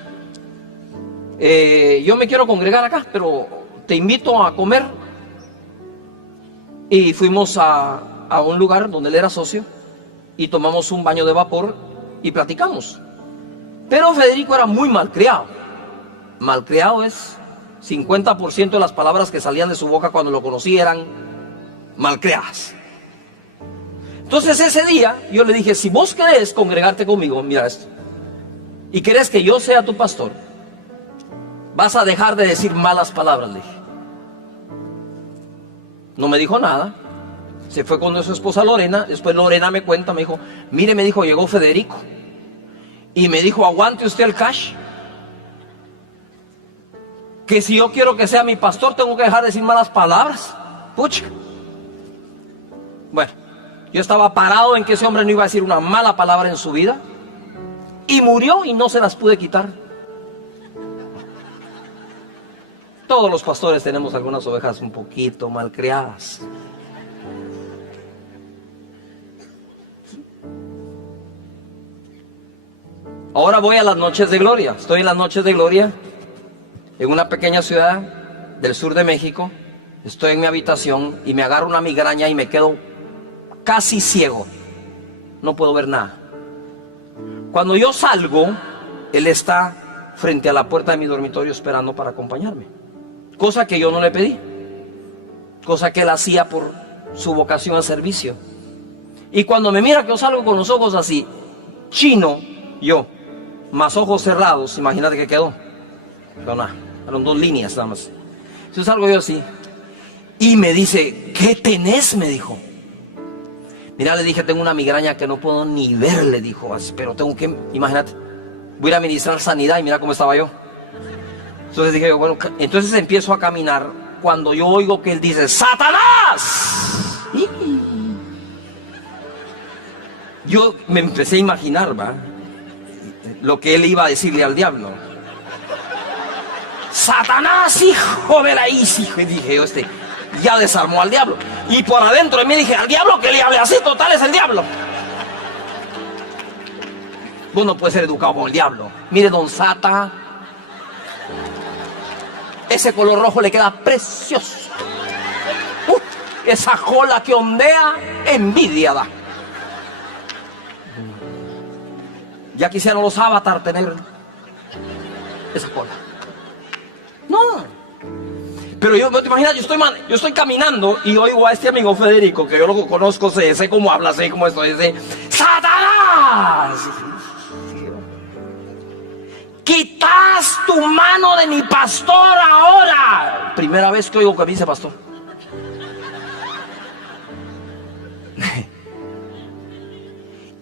yo me quiero congregar acá, pero te invito a comer. Y fuimos a un lugar donde él era socio y tomamos un baño de vapor y platicamos. Pero Federico era muy malcriado. Malcriado es 50% de las palabras que salían de su boca cuando lo conocí eran malcriadas. Entonces ese día yo le dije: si vos querés congregarte conmigo, mira esto, ¿Y quieres que yo sea tu pastor? Vas a dejar de decir malas palabras, le dije. No me dijo nada. Se fue con su esposa Lorena. Después Lorena me cuenta, me dijo, mire, me dijo, llegó Federico y me dijo, aguante usted el cash, que si yo quiero que sea mi pastor tengo que dejar de decir malas palabras. Pucha. Bueno, yo estaba parado en que ese hombre no iba a decir una mala palabra en su vida, y murió y no se las pude quitar. Todos los pastores tenemos algunas ovejas un poquito malcriadas. Ahora voy a las noches de gloria. Estoy en las noches de gloria en una pequeña ciudad del sur de México. Estoy en mi habitación y me agarro una migraña y me quedo casi ciego. No puedo ver nada. Cuando yo salgo, él está frente a la puerta de mi dormitorio esperando para acompañarme. Cosa que yo no le pedí. Cosa que él hacía por su vocación al servicio. Y cuando me mira que yo salgo con los ojos así, chino, yo, más ojos cerrados, imagínate que quedó. No, nada, eran 2 líneas nada más. Entonces salgo yo así. Y me dice, ¿qué tenés? Me dijo. Mira, le dije, tengo una migraña que no puedo ni ver, le dijo, pero tengo que, imagínate, voy a ir a ministrar sanidad y mira cómo estaba yo. Entonces dije yo, bueno, entonces empiezo a caminar cuando yo oigo que él dice, ¡Satanás! Yo me empecé a imaginar, ¿va?, lo que él iba a decirle al diablo. ¡Satanás, hijo de la hijo! Y dije yo, ya desarmó al diablo. Y por adentro de mí dije, al diablo que le hable así, total es el diablo. Vos no puedes ser educado con el diablo. Mire, don Sata, ese color rojo le queda precioso. Esa cola que ondea, envidia da. Ya quisieran los avatar tener esa cola. No. Pero yo, no te imaginas, yo estoy caminando y oigo a este amigo Federico, que yo lo conozco, sé cómo habla, sé cómo estoy, dice, ¡Satanás! ¡Quitas tu mano de mi pastor ahora! Primera vez que oigo que me dice pastor.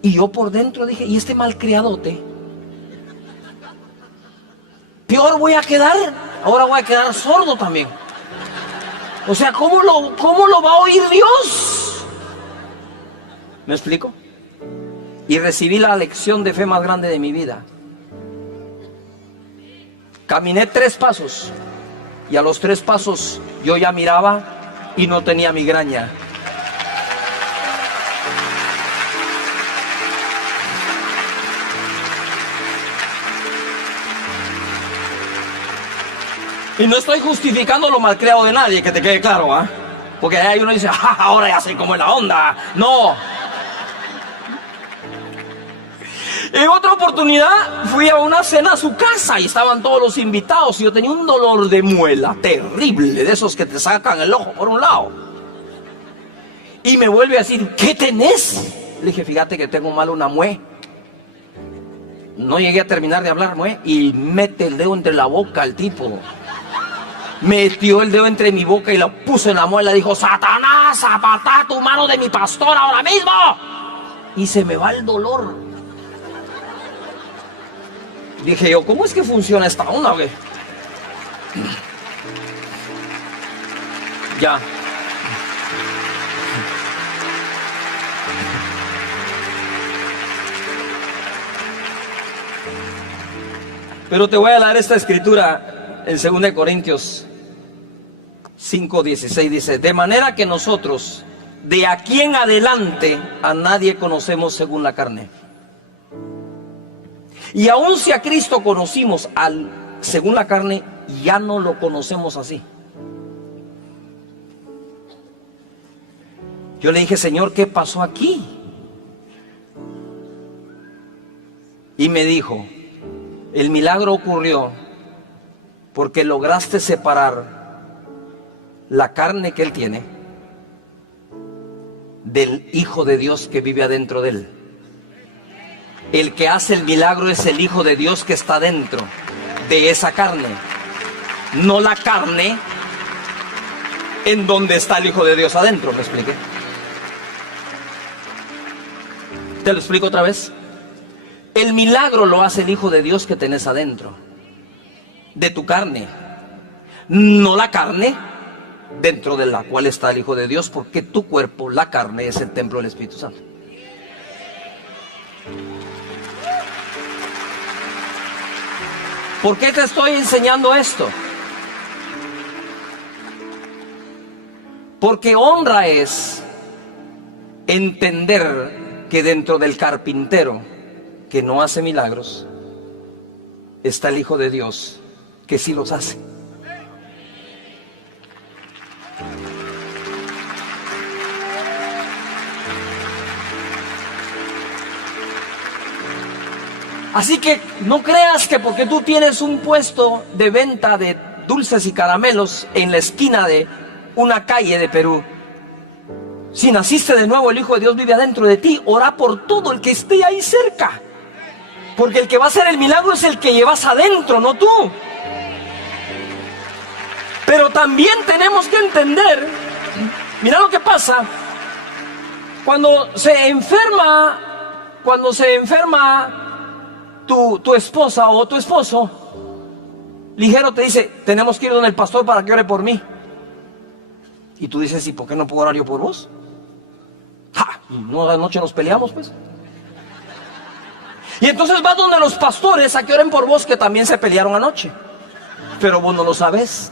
Y yo por dentro dije, ¿y este malcriadote? Peor voy a quedar, ahora voy a quedar sordo también. O sea, ¿cómo lo va a oír Dios? ¿Me explico? Y recibí la lección de fe más grande de mi vida. Caminé 3 pasos y a los 3 pasos yo ya miraba y no tenía migraña. Y no estoy justificando lo malcriado de nadie, que te quede claro, ¿ah? Porque ahí uno dice, ¡ah, ahora ya sé cómo es la onda! ¡No! En otra oportunidad fui a una cena a su casa y estaban todos los invitados y yo tenía un dolor de muela terrible, de esos que te sacan el ojo por un lado. Y me vuelve a decir, ¿qué tenés? Le dije, fíjate que tengo mal una mue. No llegué a terminar de hablar, mue, y mete el dedo entre la boca el tipo. Metió el dedo entre mi boca y lo puso en la muela. Dijo, ¡Satanás, apartá tu mano de mi pastor ahora mismo! Y se me va el dolor. Dije yo, ¿cómo es que funciona esta onda, güey? Ya. Pero te voy a leer esta escritura en 2 Corintios 5:16. Dice, de manera que nosotros de aquí en adelante a nadie conocemos según la carne. Y aun si a Cristo conocimos según la carne, ya no lo conocemos así. Yo le dije, Señor, ¿qué pasó aquí? Y me dijo, el milagro ocurrió porque lograste separar la carne que Él tiene del Hijo de Dios que vive adentro de Él. El que hace el milagro es el Hijo de Dios que está dentro de esa carne, no la carne en donde está el Hijo de Dios adentro. ¿Me expliqué? Te lo explico otra vez. El milagro lo hace el Hijo de Dios que tenés adentro de tu carne, no la carne dentro de la cual está el Hijo de Dios, porque tu cuerpo, la carne, es el templo del Espíritu Santo. ¿Por qué te estoy enseñando esto? Porque honra es entender que dentro del carpintero que no hace milagros está el Hijo de Dios que sí los hace. Así que no creas que porque tú tienes un puesto de venta de dulces y caramelos en la esquina de una calle de Perú, si naciste de nuevo, el Hijo de Dios vive adentro de ti. Ora por todo el que esté ahí cerca, porque el que va a hacer el milagro es el que llevas adentro, no tú. Pero también tenemos que entender, mira lo que pasa cuando se enferma tu esposa o tu esposo. Ligero te dice: tenemos que ir donde el pastor para que ore por mí. Y tú dices: ¿y por qué no puedo orar yo por vos? ¡Ja! ¿No anoche nos peleamos, pues? Y entonces vas donde los pastores a que oren por vos, que también se pelearon anoche, pero vos no lo sabes.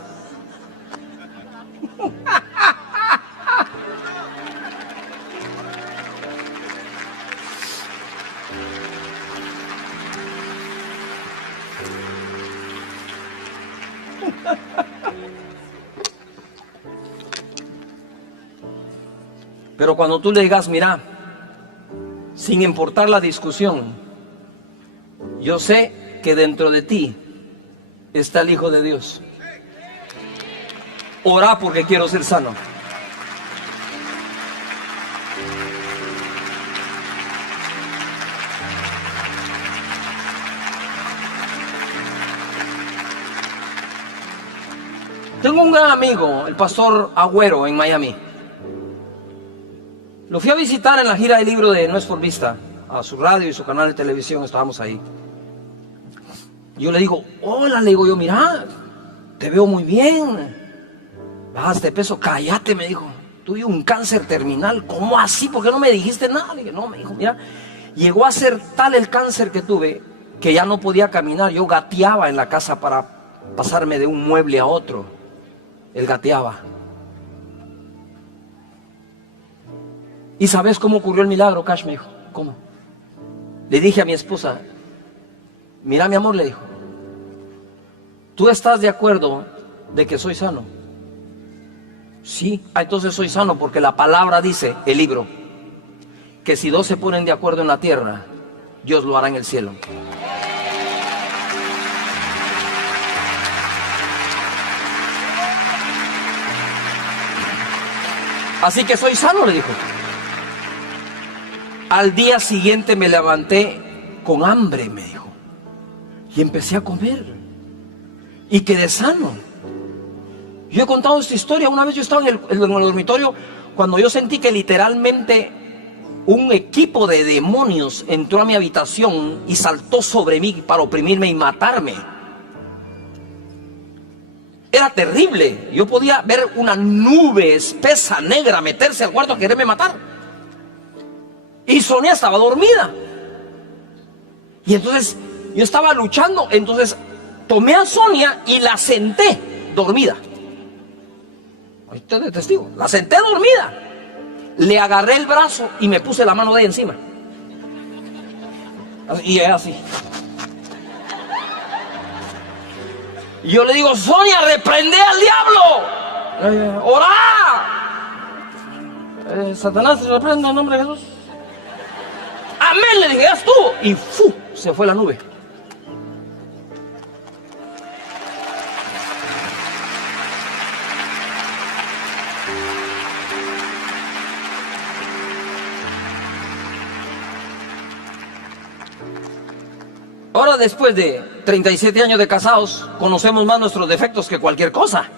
Pero cuando tú le digas: mira, sin importar la discusión, yo sé que dentro de ti está el Hijo de Dios. Ora porque quiero ser sano. Tengo un gran amigo, el pastor Agüero, en Miami. Lo fui a visitar en la gira del libro de No es por vista, a su radio y su canal de televisión, estábamos ahí. Yo le digo: hola, le digo yo, mira, te veo muy bien, bajaste de peso. Cállate, me dijo, tuve un cáncer terminal. ¿Cómo así? ¿Por qué no me dijiste nada? Le dije: no, me dijo, mira, llegó a ser tal el cáncer que tuve que ya no podía caminar. Yo gateaba en la casa para pasarme de un mueble a otro. Él gateaba. ¿Y sabes cómo ocurrió el milagro, Cash? Me dijo: ¿cómo? Le dije a mi esposa: mira, mi amor, le dijo, ¿tú estás de acuerdo de que soy sano? Sí. Entonces soy sano porque la palabra dice, el libro, que si dos se ponen de acuerdo en la tierra, Dios lo hará en el cielo. Así que soy sano, le dijo. Al día siguiente me levanté con hambre, me dijo, y empecé a comer y quedé sano. Yo he contado esta historia. Una vez yo estaba en el dormitorio cuando yo sentí que literalmente un equipo de demonios entró a mi habitación y saltó sobre mí para oprimirme y matarme. Era terrible. Yo podía ver una nube espesa, negra, meterse al cuarto a quererme matar. Y Sonia estaba dormida. Y entonces yo estaba luchando. Entonces tomé a Sonia y la senté dormida. Ahí estoy de testigo. La senté dormida. Le agarré el brazo y me puse la mano de ella encima. Y ella así. Y yo le digo: Sonia, reprende al diablo. ¡Orá! Satanás, reprenda en nombre de Jesús. Amén, le dije, ya estuvo. Y ¡fu! Se fue la nube. ahora, después de 37 años de casados, conocemos más nuestros defectos que cualquier cosa.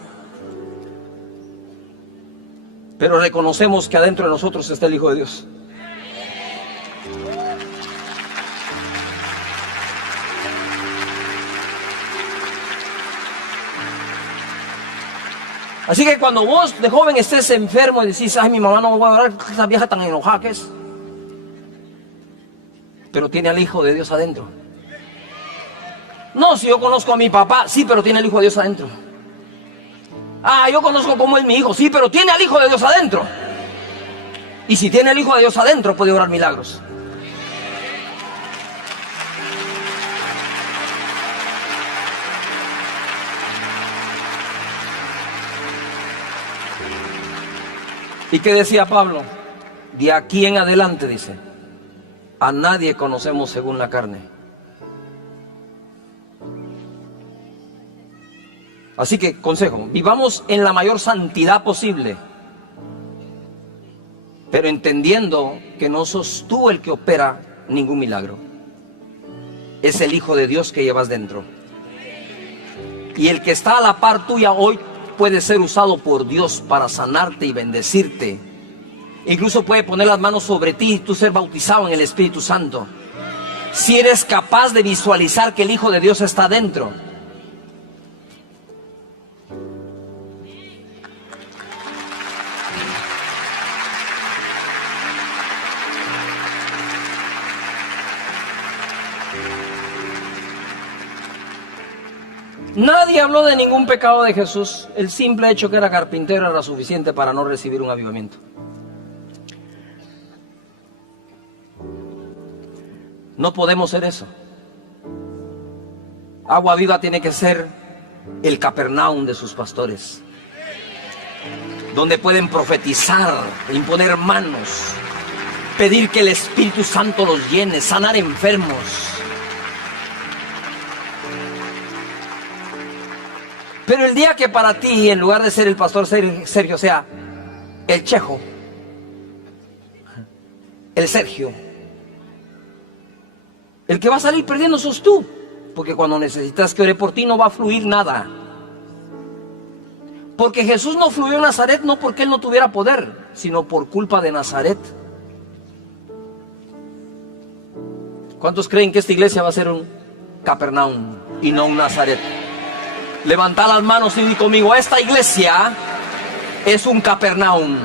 Pero reconocemos que adentro de nosotros está el Hijo de Dios. Así que cuando vos de joven estés enfermo y decís, ay, mi mamá no me va a orar, esa vieja tan enojada que es. Pero tiene al Hijo de Dios adentro. No, si yo conozco a mi papá, sí, pero tiene al Hijo de Dios adentro. Ah, yo conozco cómo es mi hijo, sí, pero tiene al Hijo de Dios adentro. Y si tiene al Hijo de Dios adentro, puede obrar milagros. ¿Y qué decía Pablo? De aquí en adelante, dice, a nadie conocemos según la carne. Así que, consejo, vivamos en la mayor santidad posible, pero entendiendo que no sos tú el que opera ningún milagro. Es el Hijo de Dios que llevas dentro. Y el que está a la par tuya hoy puede ser usado por Dios para sanarte y bendecirte. Incluso puede poner las manos sobre ti y tú ser bautizado en el Espíritu Santo. Si eres capaz de visualizar que el Hijo de Dios está dentro. Nadie habló de ningún pecado de Jesús. El simple hecho que era carpintero era suficiente para no recibir un avivamiento. No podemos ser eso. Agua Viva tiene que ser el Capernaum de sus pastores, donde pueden profetizar, imponer manos, pedir que el Espíritu Santo los llene, sanar enfermos. Pero el día que para ti, en lugar de ser el pastor Sergio, sea el Chejo, el Sergio, el que va a salir perdiendo sos tú. Porque cuando necesitas que ore por ti no va a fluir nada. Porque Jesús no fluyó en Nazaret no porque Él no tuviera poder, sino por culpa de Nazaret. ¿Cuántos creen que esta iglesia va a ser un Capernaum y no un Nazaret? Levantad las manos y di conmigo, esta iglesia es un Capernaum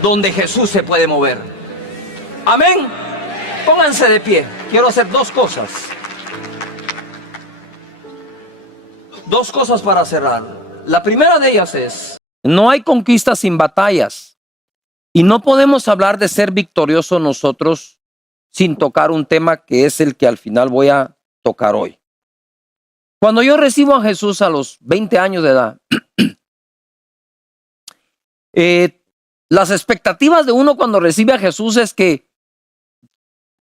donde Jesús se puede mover. Amén. Pónganse de pie. Quiero hacer dos cosas. Dos cosas para cerrar. La primera de ellas es, no hay conquistas sin batallas. Y no podemos hablar de ser victoriosos nosotros sin tocar un tema que es el que al final voy a tocar hoy. Cuando yo recibo a Jesús a los 20 años de edad, las expectativas de uno cuando recibe a Jesús es que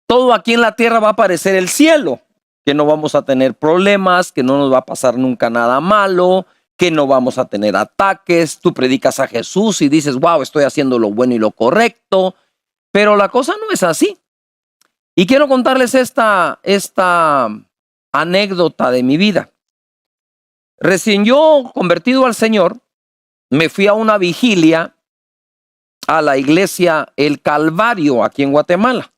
todo aquí en la tierra va a parecer el cielo, que no vamos a tener problemas, que no nos va a pasar nunca nada malo, que no vamos a tener ataques. Tú predicas a Jesús y dices, wow, estoy haciendo lo bueno y lo correcto, pero la cosa no es así. Y quiero contarles esta anécdota de mi vida. Recién yo convertido al Señor, me fui a una vigilia a la iglesia El Calvario aquí en Guatemala.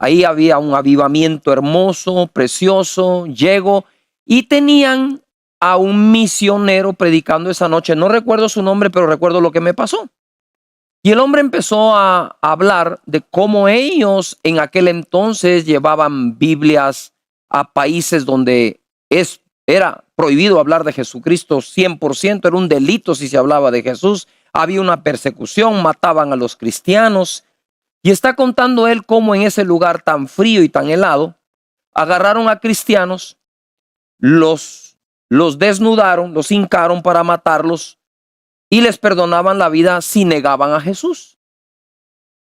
Ahí había un avivamiento hermoso, precioso. Llego y tenían a un misionero predicando esa noche. No recuerdo su nombre, pero recuerdo lo que me pasó. Y el hombre empezó a hablar de cómo ellos en aquel entonces llevaban Biblias a países donde era prohibido hablar de Jesucristo 100%, era un delito si se hablaba de Jesús, había una persecución, mataban a los cristianos, y está contando él cómo en ese lugar tan frío y tan helado, agarraron a cristianos, los desnudaron, los hincaron para matarlos, y les perdonaban la vida si negaban a Jesús.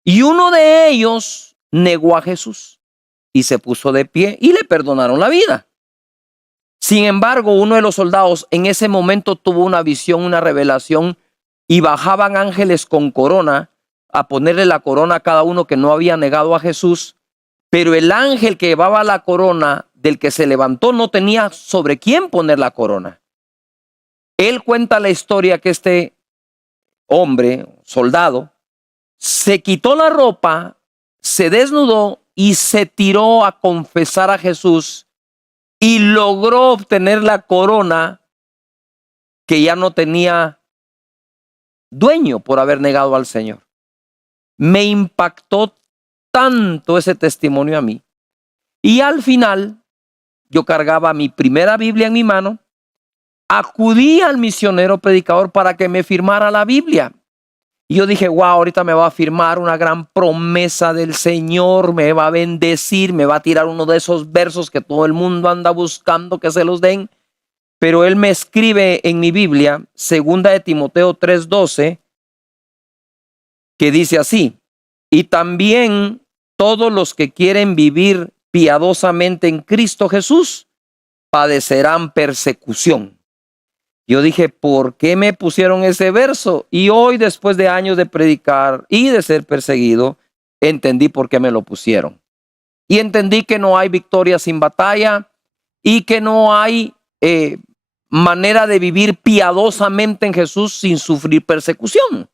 Y uno de ellos negó a Jesús, y se puso de pie y le perdonaron la vida. Sin embargo, uno de los soldados en ese momento tuvo una visión, una revelación, y bajaban ángeles con corona a ponerle la corona a cada uno que no había negado a Jesús. Pero el ángel que llevaba la corona del que se levantó no tenía sobre quién poner la corona. Él cuenta la historia que este hombre, soldado, se quitó la ropa, se desnudó y se tiró a confesar a Jesús y logró obtener la corona que ya no tenía dueño por haber negado al Señor. Me impactó tanto ese testimonio a mí. Y al final, yo cargaba mi primera Biblia en mi mano, acudí al misionero predicador para que me firmara la Biblia. Y yo dije, wow, ahorita me va a firmar una gran promesa del Señor, me va a bendecir, me va a tirar uno de esos versos que todo el mundo anda buscando que se los den. Pero él me escribe en mi Biblia, 2 de Timoteo 3:12, que dice así: y también todos los que quieren vivir piadosamente en Cristo Jesús padecerán persecución. Yo dije, ¿por qué me pusieron ese verso? Y hoy, después de años de predicar y de ser perseguido, entendí por qué me lo pusieron. Y entendí que no hay victoria sin batalla y que no hay manera de vivir piadosamente en Jesús sin sufrir persecución.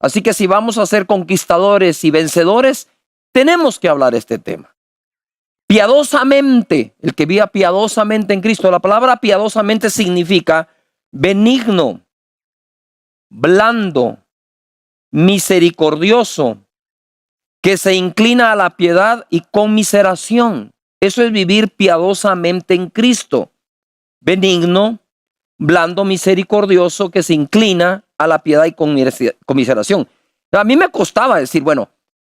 Así que si vamos a ser conquistadores y vencedores, tenemos que hablar este tema. Piadosamente, el que viva piadosamente en Cristo. La palabra piadosamente significa benigno, blando, misericordioso, que se inclina a la piedad y conmiseración. Eso es vivir piadosamente en Cristo. Benigno, blando, misericordioso, que se inclina a la piedad y conmiseración. A mí me costaba decir, bueno,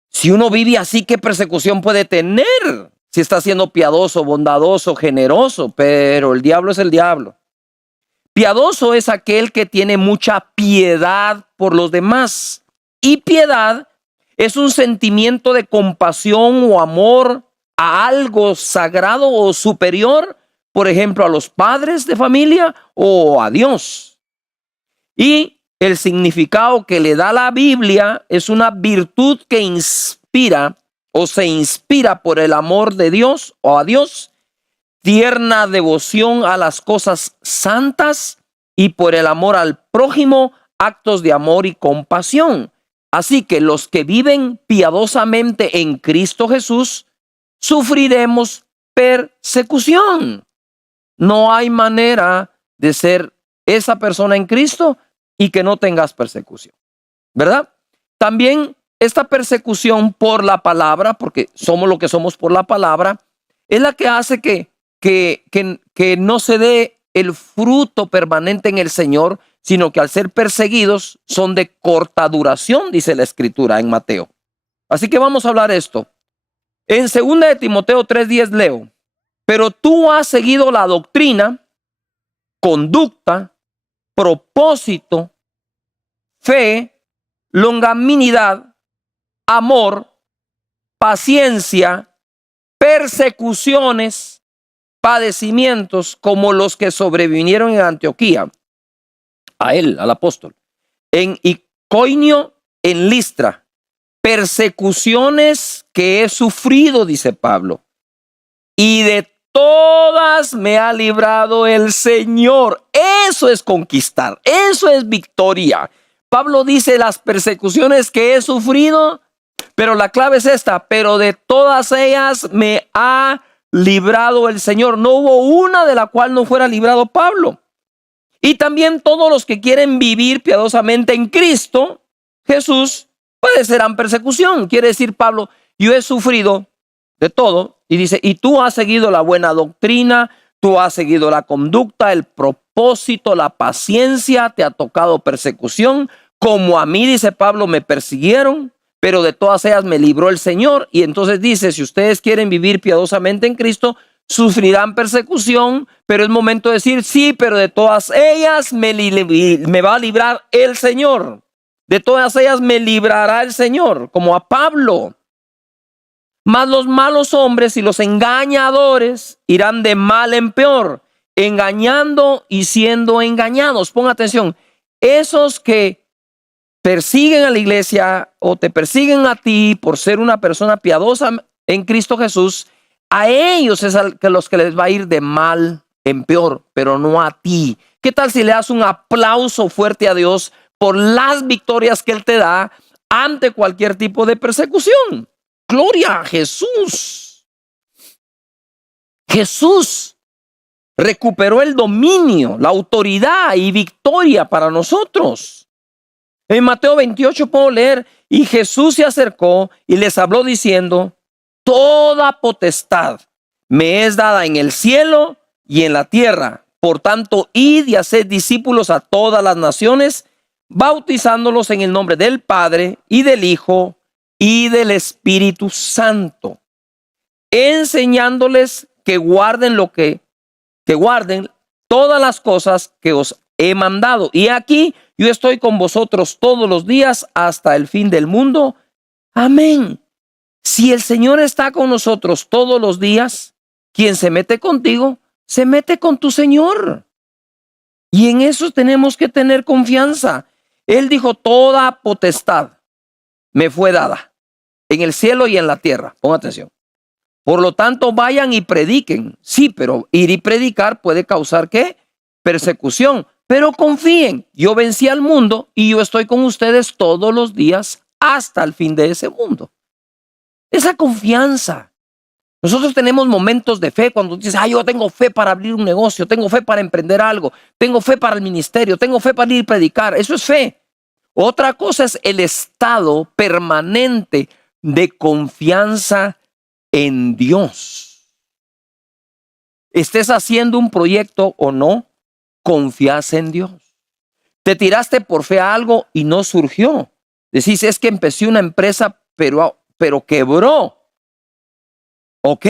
si uno vive así, ¿qué persecución puede tener? Si está siendo piadoso, bondadoso, generoso, pero el diablo es el diablo. Piadoso es aquel que tiene mucha piedad por los demás. Y piedad es un sentimiento de compasión o amor a algo sagrado o superior, por ejemplo, a los padres de familia o a Dios. Y el significado que le da la Biblia es una virtud que inspira o se inspira por el amor de Dios o a Dios, tierna devoción a las cosas santas y por el amor al prójimo, actos de amor y compasión. Así que los que viven piadosamente en Cristo Jesús, sufriremos persecución. No hay manera de ser esa persona en Cristo y que no tengas persecución, ¿verdad? También esta persecución por la palabra, porque somos lo que somos por la palabra, es la que hace que no se dé el fruto permanente en el Señor, sino que al ser perseguidos son de corta duración, dice la Escritura en Mateo. Así que vamos a hablar esto. En 2 de Timoteo 3:10 leo: pero tú has seguido la doctrina, conducta, propósito, fe, longanimidad, amor, paciencia, persecuciones, padecimientos como los que sobrevinieron en Antioquía, a él, al apóstol, en Iconio, en Listra, persecuciones que he sufrido, dice Pablo, y de todas me ha librado el Señor. Eso es conquistar, eso es victoria. Pablo dice las persecuciones que he sufrido, pero la clave es esta: pero de todas ellas me ha librado el Señor. No hubo una de la cual no fuera librado Pablo. Y también todos los que quieren vivir piadosamente en Cristo Jesús padecerán persecución. Quiere decir Pablo, yo he sufrido de todo. Y dice, y tú has seguido la buena doctrina, tú has seguido la conducta, el propósito, la paciencia, te ha tocado persecución. Como a mí, dice Pablo, me persiguieron, pero de todas ellas me libró el Señor. Y entonces dice, si ustedes quieren vivir piadosamente en Cristo, sufrirán persecución, pero es momento de decir, sí, pero de todas ellas me va a librar el Señor. De todas ellas me librará el Señor, como a Pablo. Mas los malos hombres y los engañadores irán de mal en peor, engañando y siendo engañados. Ponga atención, esos que persiguen a la iglesia o te persiguen a ti por ser una persona piadosa en Cristo Jesús, A ellos es a los que les va a ir de mal en peor, pero no a ti. ¿Qué tal si le das un aplauso fuerte a Dios por las victorias que Él te da ante cualquier tipo de persecución? Gloria a Jesús. Jesús recuperó el dominio, la autoridad y victoria para nosotros. En Mateo 28 puedo leer, y Jesús se acercó y les habló diciendo: toda potestad me es dada en el cielo y en la tierra. Por tanto, id y haced discípulos a todas las naciones, bautizándolos en el nombre del Padre y del Hijo y del Espíritu Santo, enseñándoles que guarden todas las cosas que os he mandado. Y aquí yo estoy con vosotros todos los días hasta el fin del mundo. Amén. Si el Señor está con nosotros todos los días, quien se mete contigo, se mete con tu Señor. Y en eso tenemos que tener confianza. Él dijo: toda potestad me fue dada en el cielo y en la tierra. Pon atención. Por lo tanto, vayan y prediquen. Sí, pero ir y predicar puede causar ¿qué? Persecución. Pero confíen, yo vencí al mundo y yo estoy con ustedes todos los días hasta el fin de ese mundo. Esa confianza. Nosotros tenemos momentos de fe cuando dices: yo tengo fe para abrir un negocio, tengo fe para emprender algo, tengo fe para el ministerio, tengo fe para ir a predicar. Eso es fe. Otra cosa es el estado permanente de confianza en Dios. Estés haciendo un proyecto o no, confías en Dios. Te tiraste por fe a algo y no surgió. Decís: es que empecé una empresa, pero quebró. Ok,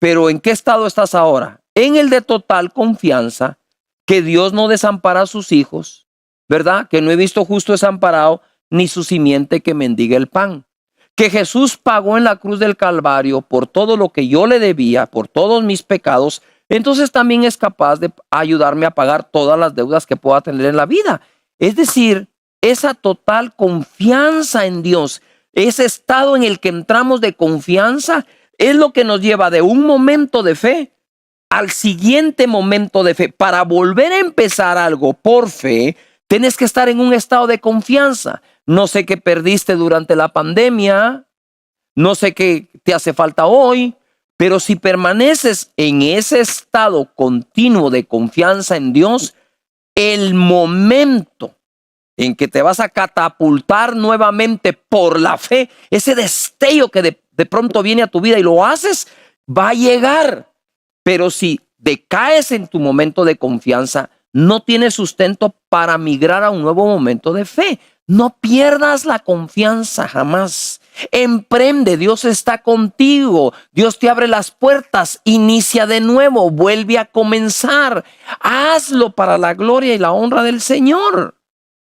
pero ¿en qué estado estás ahora? En el de total confianza, que Dios no desampara a sus hijos, ¿verdad? Que no he visto justo desamparado, ni su simiente que mendiga el pan. Que Jesús pagó en la cruz del Calvario por todo lo que yo le debía, por todos mis pecados. Entonces también es capaz de ayudarme a pagar todas las deudas que pueda tener en la vida. Es decir, esa total confianza en Dios, ese estado en el que entramos de confianza, es lo que nos lleva de un momento de fe al siguiente momento de fe. Para volver a empezar algo por fe, tienes que estar en un estado de confianza. No sé qué perdiste durante la pandemia, no sé qué te hace falta hoy, pero si permaneces en ese estado continuo de confianza en Dios, el momento en que te vas a catapultar nuevamente por la fe, ese destello que de pronto viene a tu vida y lo haces, va a llegar. Pero si decaes en tu momento de confianza, no tienes sustento para migrar a un nuevo momento de fe. No pierdas la confianza jamás. Emprende, Dios está contigo. Dios te abre las puertas. Inicia de nuevo, vuelve a comenzar. Hazlo para la gloria y la honra del Señor.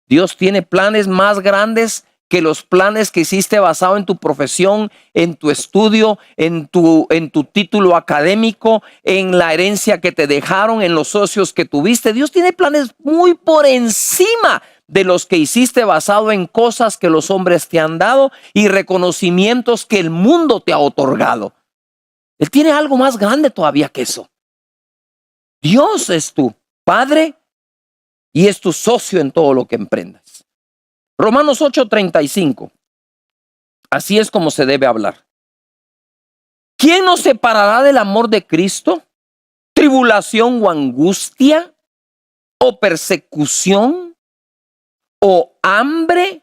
Dios tiene planes más grandes que los planes que hiciste basado en tu profesión, en tu estudio, en tu título académico, en la herencia que te dejaron, en los socios que tuviste. Dios tiene planes muy por encima de los que hiciste basado en cosas que los hombres te han dado y reconocimientos que el mundo te ha otorgado. Él tiene algo más grande todavía que eso. Dios es tu Padre y es tu socio en todo lo que emprendas. Romanos 8:35. Así es como se debe hablar. ¿Quién nos separará del amor de Cristo? ¿Tribulación o angustia? ¿O persecución? ¿O hambre?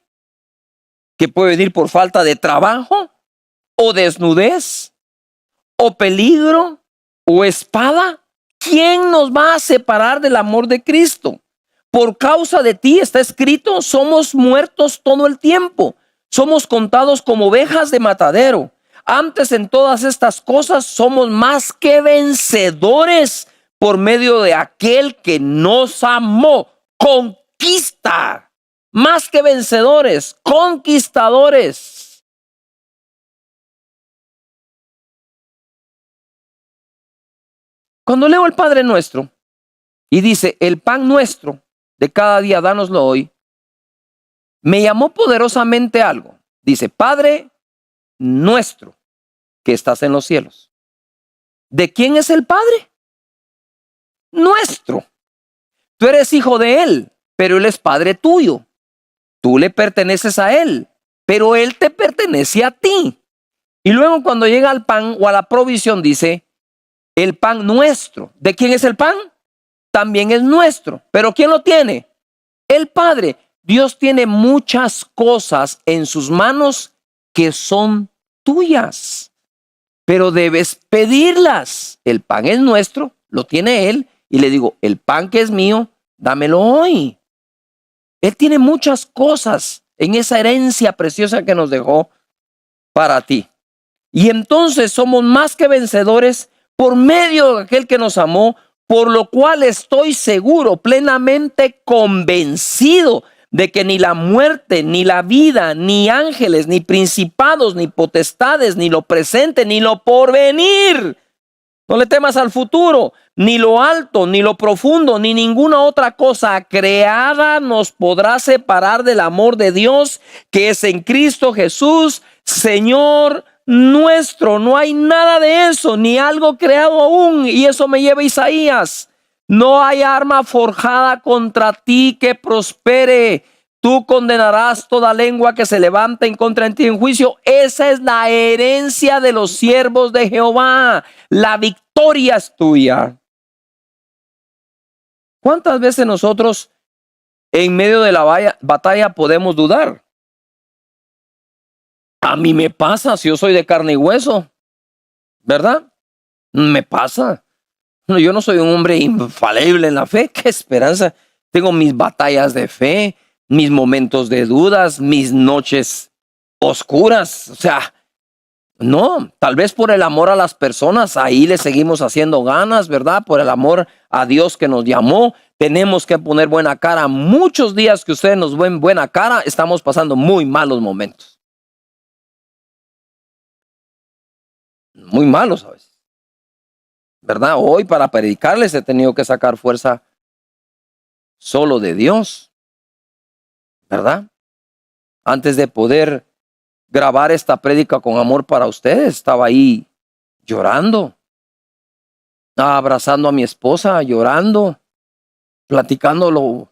Que puede venir por falta de trabajo. ¿O desnudez? ¿O peligro? ¿O espada? ¿Quién nos va a separar del amor de Cristo? Por causa de ti, está escrito, somos muertos todo el tiempo. Somos contados como ovejas de matadero. Antes en todas estas cosas somos más que vencedores por medio de aquel que nos amó. Conquista. Más que vencedores, conquistadores. Cuando leo el Padre Nuestro y dice, el pan nuestro de cada día, dánoslo hoy, me llamó poderosamente algo. Dice, Padre nuestro que estás en los cielos. ¿De quién es el Padre? Nuestro. Tú eres hijo de Él, pero Él es Padre tuyo. Tú le perteneces a Él, pero Él te pertenece a ti. Y luego cuando llega al pan o a la provisión dice, el pan nuestro. ¿De quién es el pan? También es nuestro. ¿Pero quién lo tiene? El Padre. Dios tiene muchas cosas en sus manos que son tuyas, pero debes pedirlas. El pan es nuestro, lo tiene Él, y le digo, el pan que es mío, dámelo hoy. Él tiene muchas cosas en esa herencia preciosa que nos dejó para ti. Y entonces somos más que vencedores por medio de aquel que nos amó, por lo cual estoy seguro, plenamente convencido de que ni la muerte, ni la vida, ni ángeles, ni principados, ni potestades, ni lo presente, ni lo porvenir. No le temas al futuro, ni lo alto, ni lo profundo, ni ninguna otra cosa creada nos podrá separar del amor de Dios que es en Cristo Jesús, Señor nuestro. No hay nada de eso, ni algo creado aún. Y eso me lleva a Isaías. No hay arma forjada contra ti que prospere. Tú condenarás toda lengua que se levante en contra de ti en juicio. Esa es la herencia de los siervos de Jehová. La victoria es tuya. ¿Cuántas veces nosotros en medio de la batalla podemos dudar? A mí me pasa, si yo soy de carne y hueso, ¿verdad? Me pasa. No, yo no soy un hombre infalible en la fe. ¿Qué esperanza? Tengo mis batallas de fe, mis momentos de dudas, mis noches oscuras. O sea, no, tal vez por el amor a las personas, ahí le seguimos haciendo ganas, ¿verdad? Por el amor a Dios que nos llamó, tenemos que poner buena cara. Muchos días que ustedes nos ven buena cara, estamos pasando muy malos momentos. Muy malos a veces. ¿Verdad? Hoy para predicarles he tenido que sacar fuerza solo de Dios. ¿Verdad? Antes de poder grabar esta prédica con amor para ustedes, estaba ahí llorando, abrazando a mi esposa, llorando, platicando lo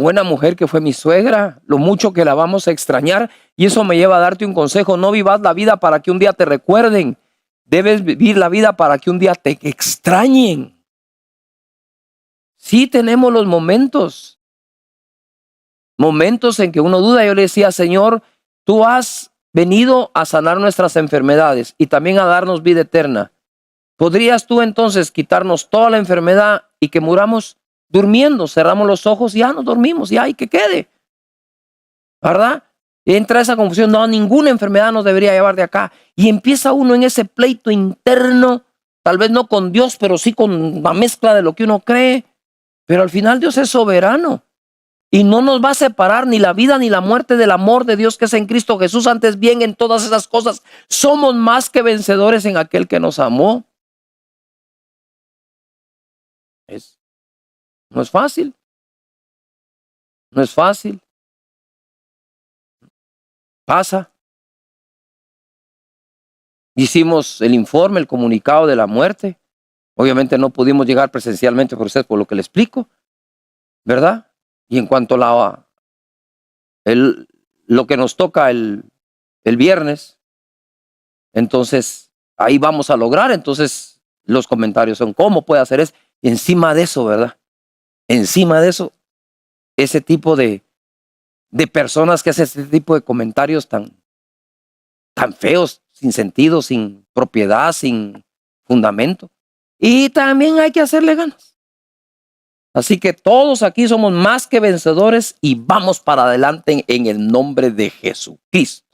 buena mujer que fue mi suegra, lo mucho que la vamos a extrañar. Y eso me lleva a darte un consejo: no vivas la vida para que un día te recuerden. Debes vivir la vida para que un día te extrañen. Sí tenemos los momentos en que uno duda. Yo le decía, Señor, tú has venido a sanar nuestras enfermedades y también a darnos vida eterna. ¿Podrías tú entonces quitarnos toda la enfermedad y que muramos durmiendo? Cerramos los ojos y ya nos dormimos, ya, y que quede. ¿Verdad? Entra esa confusión, no, ninguna enfermedad nos debería llevar de acá. Y empieza uno en ese pleito interno, tal vez no con Dios, pero sí con la mezcla de lo que uno cree. Pero al final Dios es soberano y no nos va a separar ni la vida ni la muerte del amor de Dios que es en Cristo Jesús. Antes bien, en todas esas cosas somos más que vencedores en aquel que nos amó. No es fácil. No es fácil. Pasa. Hicimos el informe, el comunicado de la muerte. Obviamente no pudimos llegar presencialmente por ustedes, por lo que le explico, ¿verdad? Y en cuanto a lo que nos toca el viernes, entonces ahí vamos a lograr. Entonces los comentarios son, ¿cómo puede hacer eso? Y encima de eso, ¿verdad? Encima de eso, ese tipo de personas que hacen ese tipo de comentarios tan feos, sin sentido, sin propiedad, sin fundamento. Y también hay que hacerle ganas. Así que todos aquí somos más que vencedores y vamos para adelante en el nombre de Jesucristo.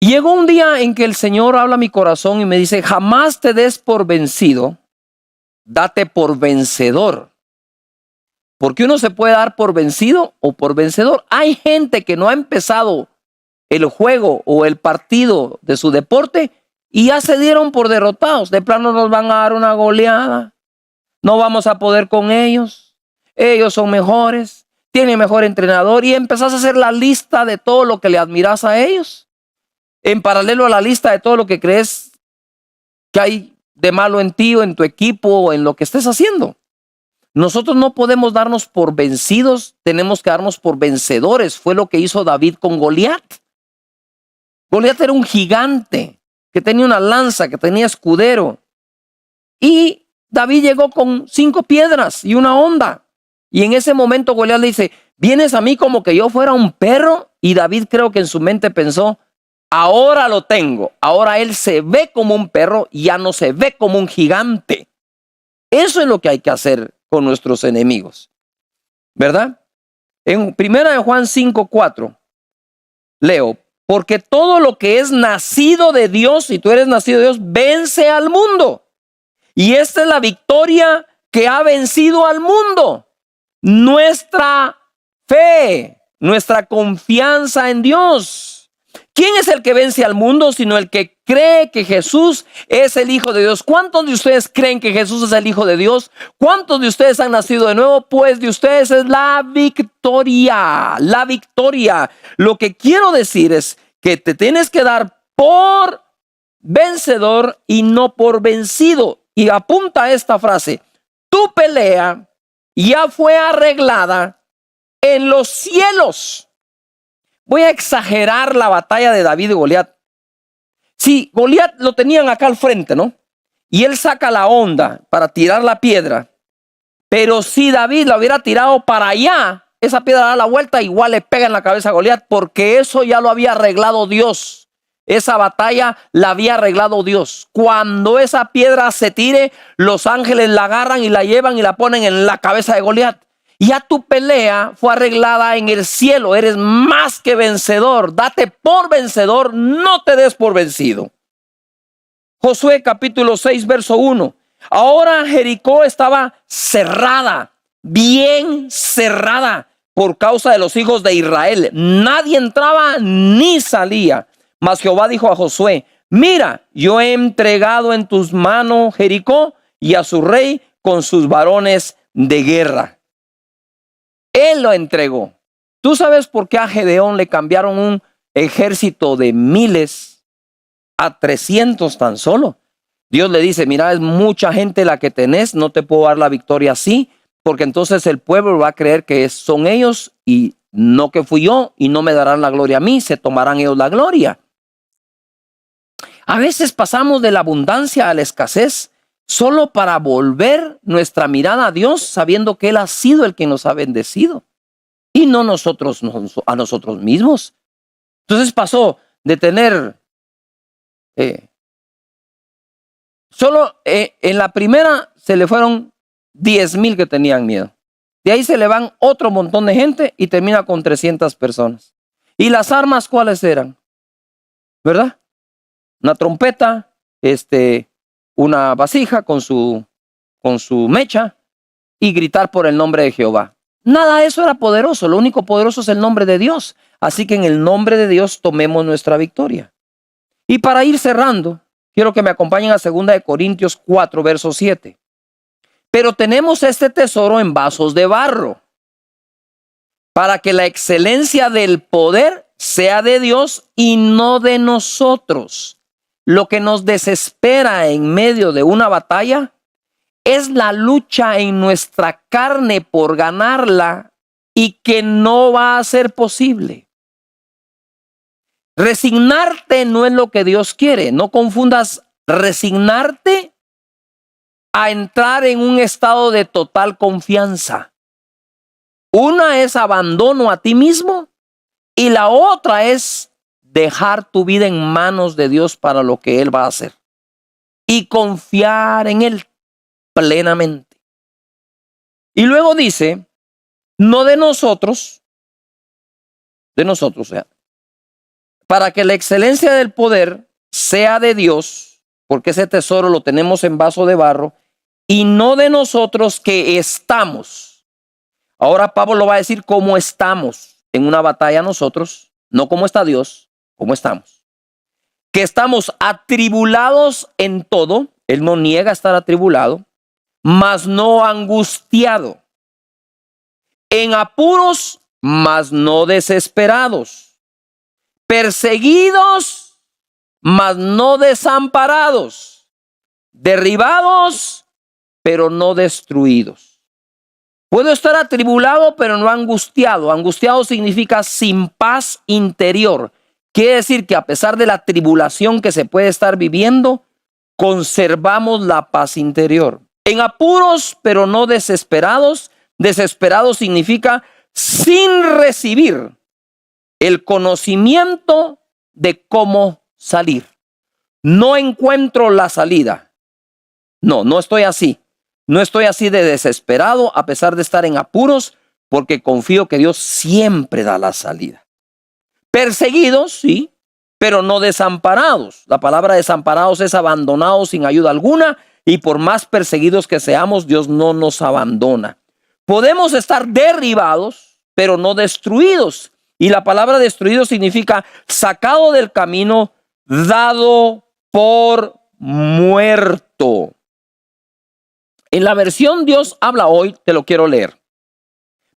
Y llegó un día en que el Señor habla a mi corazón y me dice, jamás te des por vencido, date por vencedor. Porque uno se puede dar por vencido o por vencedor. Hay gente que no ha empezado el juego o el partido de su deporte y ya se dieron por derrotados. De plano nos van a dar una goleada. No vamos a poder con ellos. Ellos son mejores. Tienen mejor entrenador. Y empezás a hacer la lista de todo lo que le admiras a ellos. en paralelo a la lista de todo lo que crees que hay de malo en ti o en tu equipo o en lo que estés haciendo. Nosotros no podemos darnos por vencidos, tenemos que darnos por vencedores. Fue lo que hizo David con Goliat. Goliat era un gigante que tenía una lanza, que tenía escudero. Y David llegó con 5 piedras y una honda. Y en ese momento Goliat le dice, ¿vienes a mí como que yo fuera un perro? Y David creo que en su mente pensó, ahora lo tengo. Ahora él se ve como un perro, ya no se ve como un gigante. Eso es lo que hay que hacer con nuestros enemigos, ¿verdad? En 1 Juan 5:4 leo, porque todo lo que es nacido de Dios, si tú eres nacido de Dios, vence al mundo. Y esta es la victoria que ha vencido al mundo. Nuestra fe, nuestra confianza en Dios. ¿Quién es el que vence al mundo sino el que cree que Jesús es el Hijo de Dios? ¿Cuántos de ustedes creen que Jesús es el Hijo de Dios? ¿Cuántos de ustedes han nacido de nuevo? Pues de ustedes es la victoria. La victoria. Lo que quiero decir es que te tienes que dar por vencedor y no por vencido. Y apunta esta frase: tu pelea ya fue arreglada en los cielos. Voy a exagerar la batalla de David y Goliat. Si Goliat lo tenían acá al frente, ¿no? Y él saca la honda para tirar la piedra. Pero si David la hubiera tirado para allá, esa piedra da la vuelta, igual le pega en la cabeza a Goliat, porque eso ya lo había arreglado Dios. Esa batalla la había arreglado Dios. Cuando esa piedra se tire, los ángeles la agarran y la llevan y la ponen en la cabeza de Goliat. Ya tu pelea fue arreglada en el cielo. Eres más que vencedor. Date por vencedor, no te des por vencido. Josué capítulo 6, verso 1. Ahora Jericó estaba cerrada, bien cerrada, por causa de los hijos de Israel. Nadie entraba ni salía. Mas Jehová dijo a Josué, mira, yo he entregado en tus manos Jericó y a su rey con sus varones de guerra. Él lo entregó. ¿Tú sabes por qué a Gedeón le cambiaron un ejército de miles a 300 tan solo? Dios le dice, mira, es mucha gente la que tenés, no te puedo dar la victoria así, porque entonces el pueblo va a creer que son ellos y no que fui yo, y no me darán la gloria a mí, se tomarán ellos la gloria. A veces pasamos de la abundancia a la escasez solo para volver nuestra mirada a Dios, sabiendo que Él ha sido el que nos ha bendecido y no nosotros a nosotros mismos. Entonces pasó de tener solo en la primera se le fueron 10,000 que tenían miedo. De ahí se le van otro montón de gente y termina con 300 personas. ¿Y las armas cuáles eran? ¿Verdad? Una trompeta, una vasija con su mecha y gritar por el nombre de Jehová. Nada de eso era poderoso. Lo único poderoso es el nombre de Dios. Así que en el nombre de Dios tomemos nuestra victoria. Y para ir cerrando, quiero que me acompañen a 2 Corintios 4, verso 7. Pero tenemos este tesoro en vasos de barro, para que la excelencia del poder sea de Dios y no de nosotros. Lo que nos desespera en medio de una batalla es la lucha en nuestra carne por ganarla y que no va a ser posible. Resignarte no es lo que Dios quiere. No confundas resignarte a entrar en un estado de total confianza. Una es abandono a ti mismo y la otra es dejar tu vida en manos de Dios para lo que Él va a hacer y confiar en Él plenamente. Y luego dice, no de nosotros, o sea, para que la excelencia del poder sea de Dios, porque ese tesoro lo tenemos en vaso de barro, y no de nosotros que estamos. Ahora Pablo lo va a decir cómo estamos en una batalla nosotros, no cómo está Dios, cómo estamos. Que estamos atribulados en todo, él no niega estar atribulado, mas no angustiado. En apuros, mas no desesperados. Perseguidos, mas no desamparados, derribados, pero no destruidos. Puedo estar atribulado, pero no angustiado. Angustiado significa sin paz interior. Quiere decir que a pesar de la tribulación que se puede estar viviendo, conservamos la paz interior. En apuros, pero no desesperados. Desesperado significa sin recibir el conocimiento de cómo salir. No encuentro la salida. No estoy así. No estoy así de desesperado a pesar de estar en apuros, porque confío que Dios siempre da la salida. Perseguidos, sí, pero no desamparados. La palabra desamparados es abandonados sin ayuda alguna, y por más perseguidos que seamos, Dios no nos abandona. Podemos estar derribados, pero no destruidos. Y la palabra destruido significa sacado del camino, dado por muerto. En la versión Dios habla hoy, te lo quiero leer.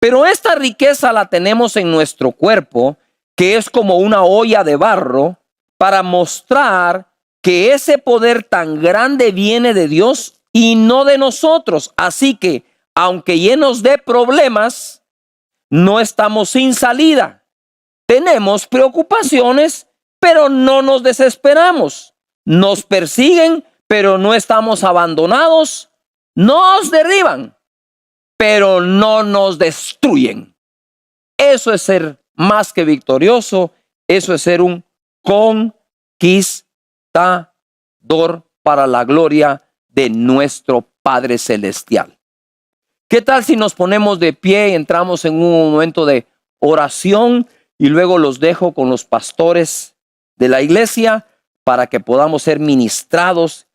Pero esta riqueza la tenemos en nuestro cuerpo, que es como una olla de barro, para mostrar que ese poder tan grande viene de Dios y no de nosotros. Así que, aunque llenos de problemas, no estamos sin salida. Tenemos preocupaciones, pero no nos desesperamos. Nos persiguen, pero no estamos abandonados. Nos derriban, pero no nos destruyen. Eso es ser más que victorioso. Eso es ser un conquistador para la gloria de nuestro Padre Celestial. ¿Qué tal si nos ponemos de pie y entramos en un momento de oración y luego los dejo con los pastores de la iglesia para que podamos ser ministrados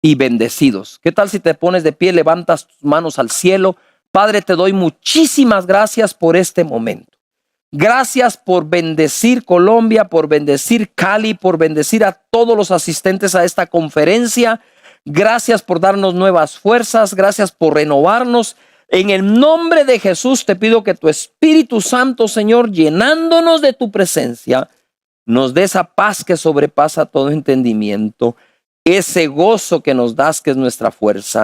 y bendecidos? ¿Qué tal si te pones de pie, levantas tus manos al cielo? Padre, te doy muchísimas gracias por este momento. Gracias por bendecir Colombia, por bendecir Cali, por bendecir a todos los asistentes a esta conferencia. Gracias por darnos nuevas fuerzas. Gracias por renovarnos. En el nombre de Jesús te pido que tu Espíritu Santo, Señor, llenándonos de tu presencia, nos dé esa paz que sobrepasa todo entendimiento, ese gozo que nos das, que es nuestra fuerza.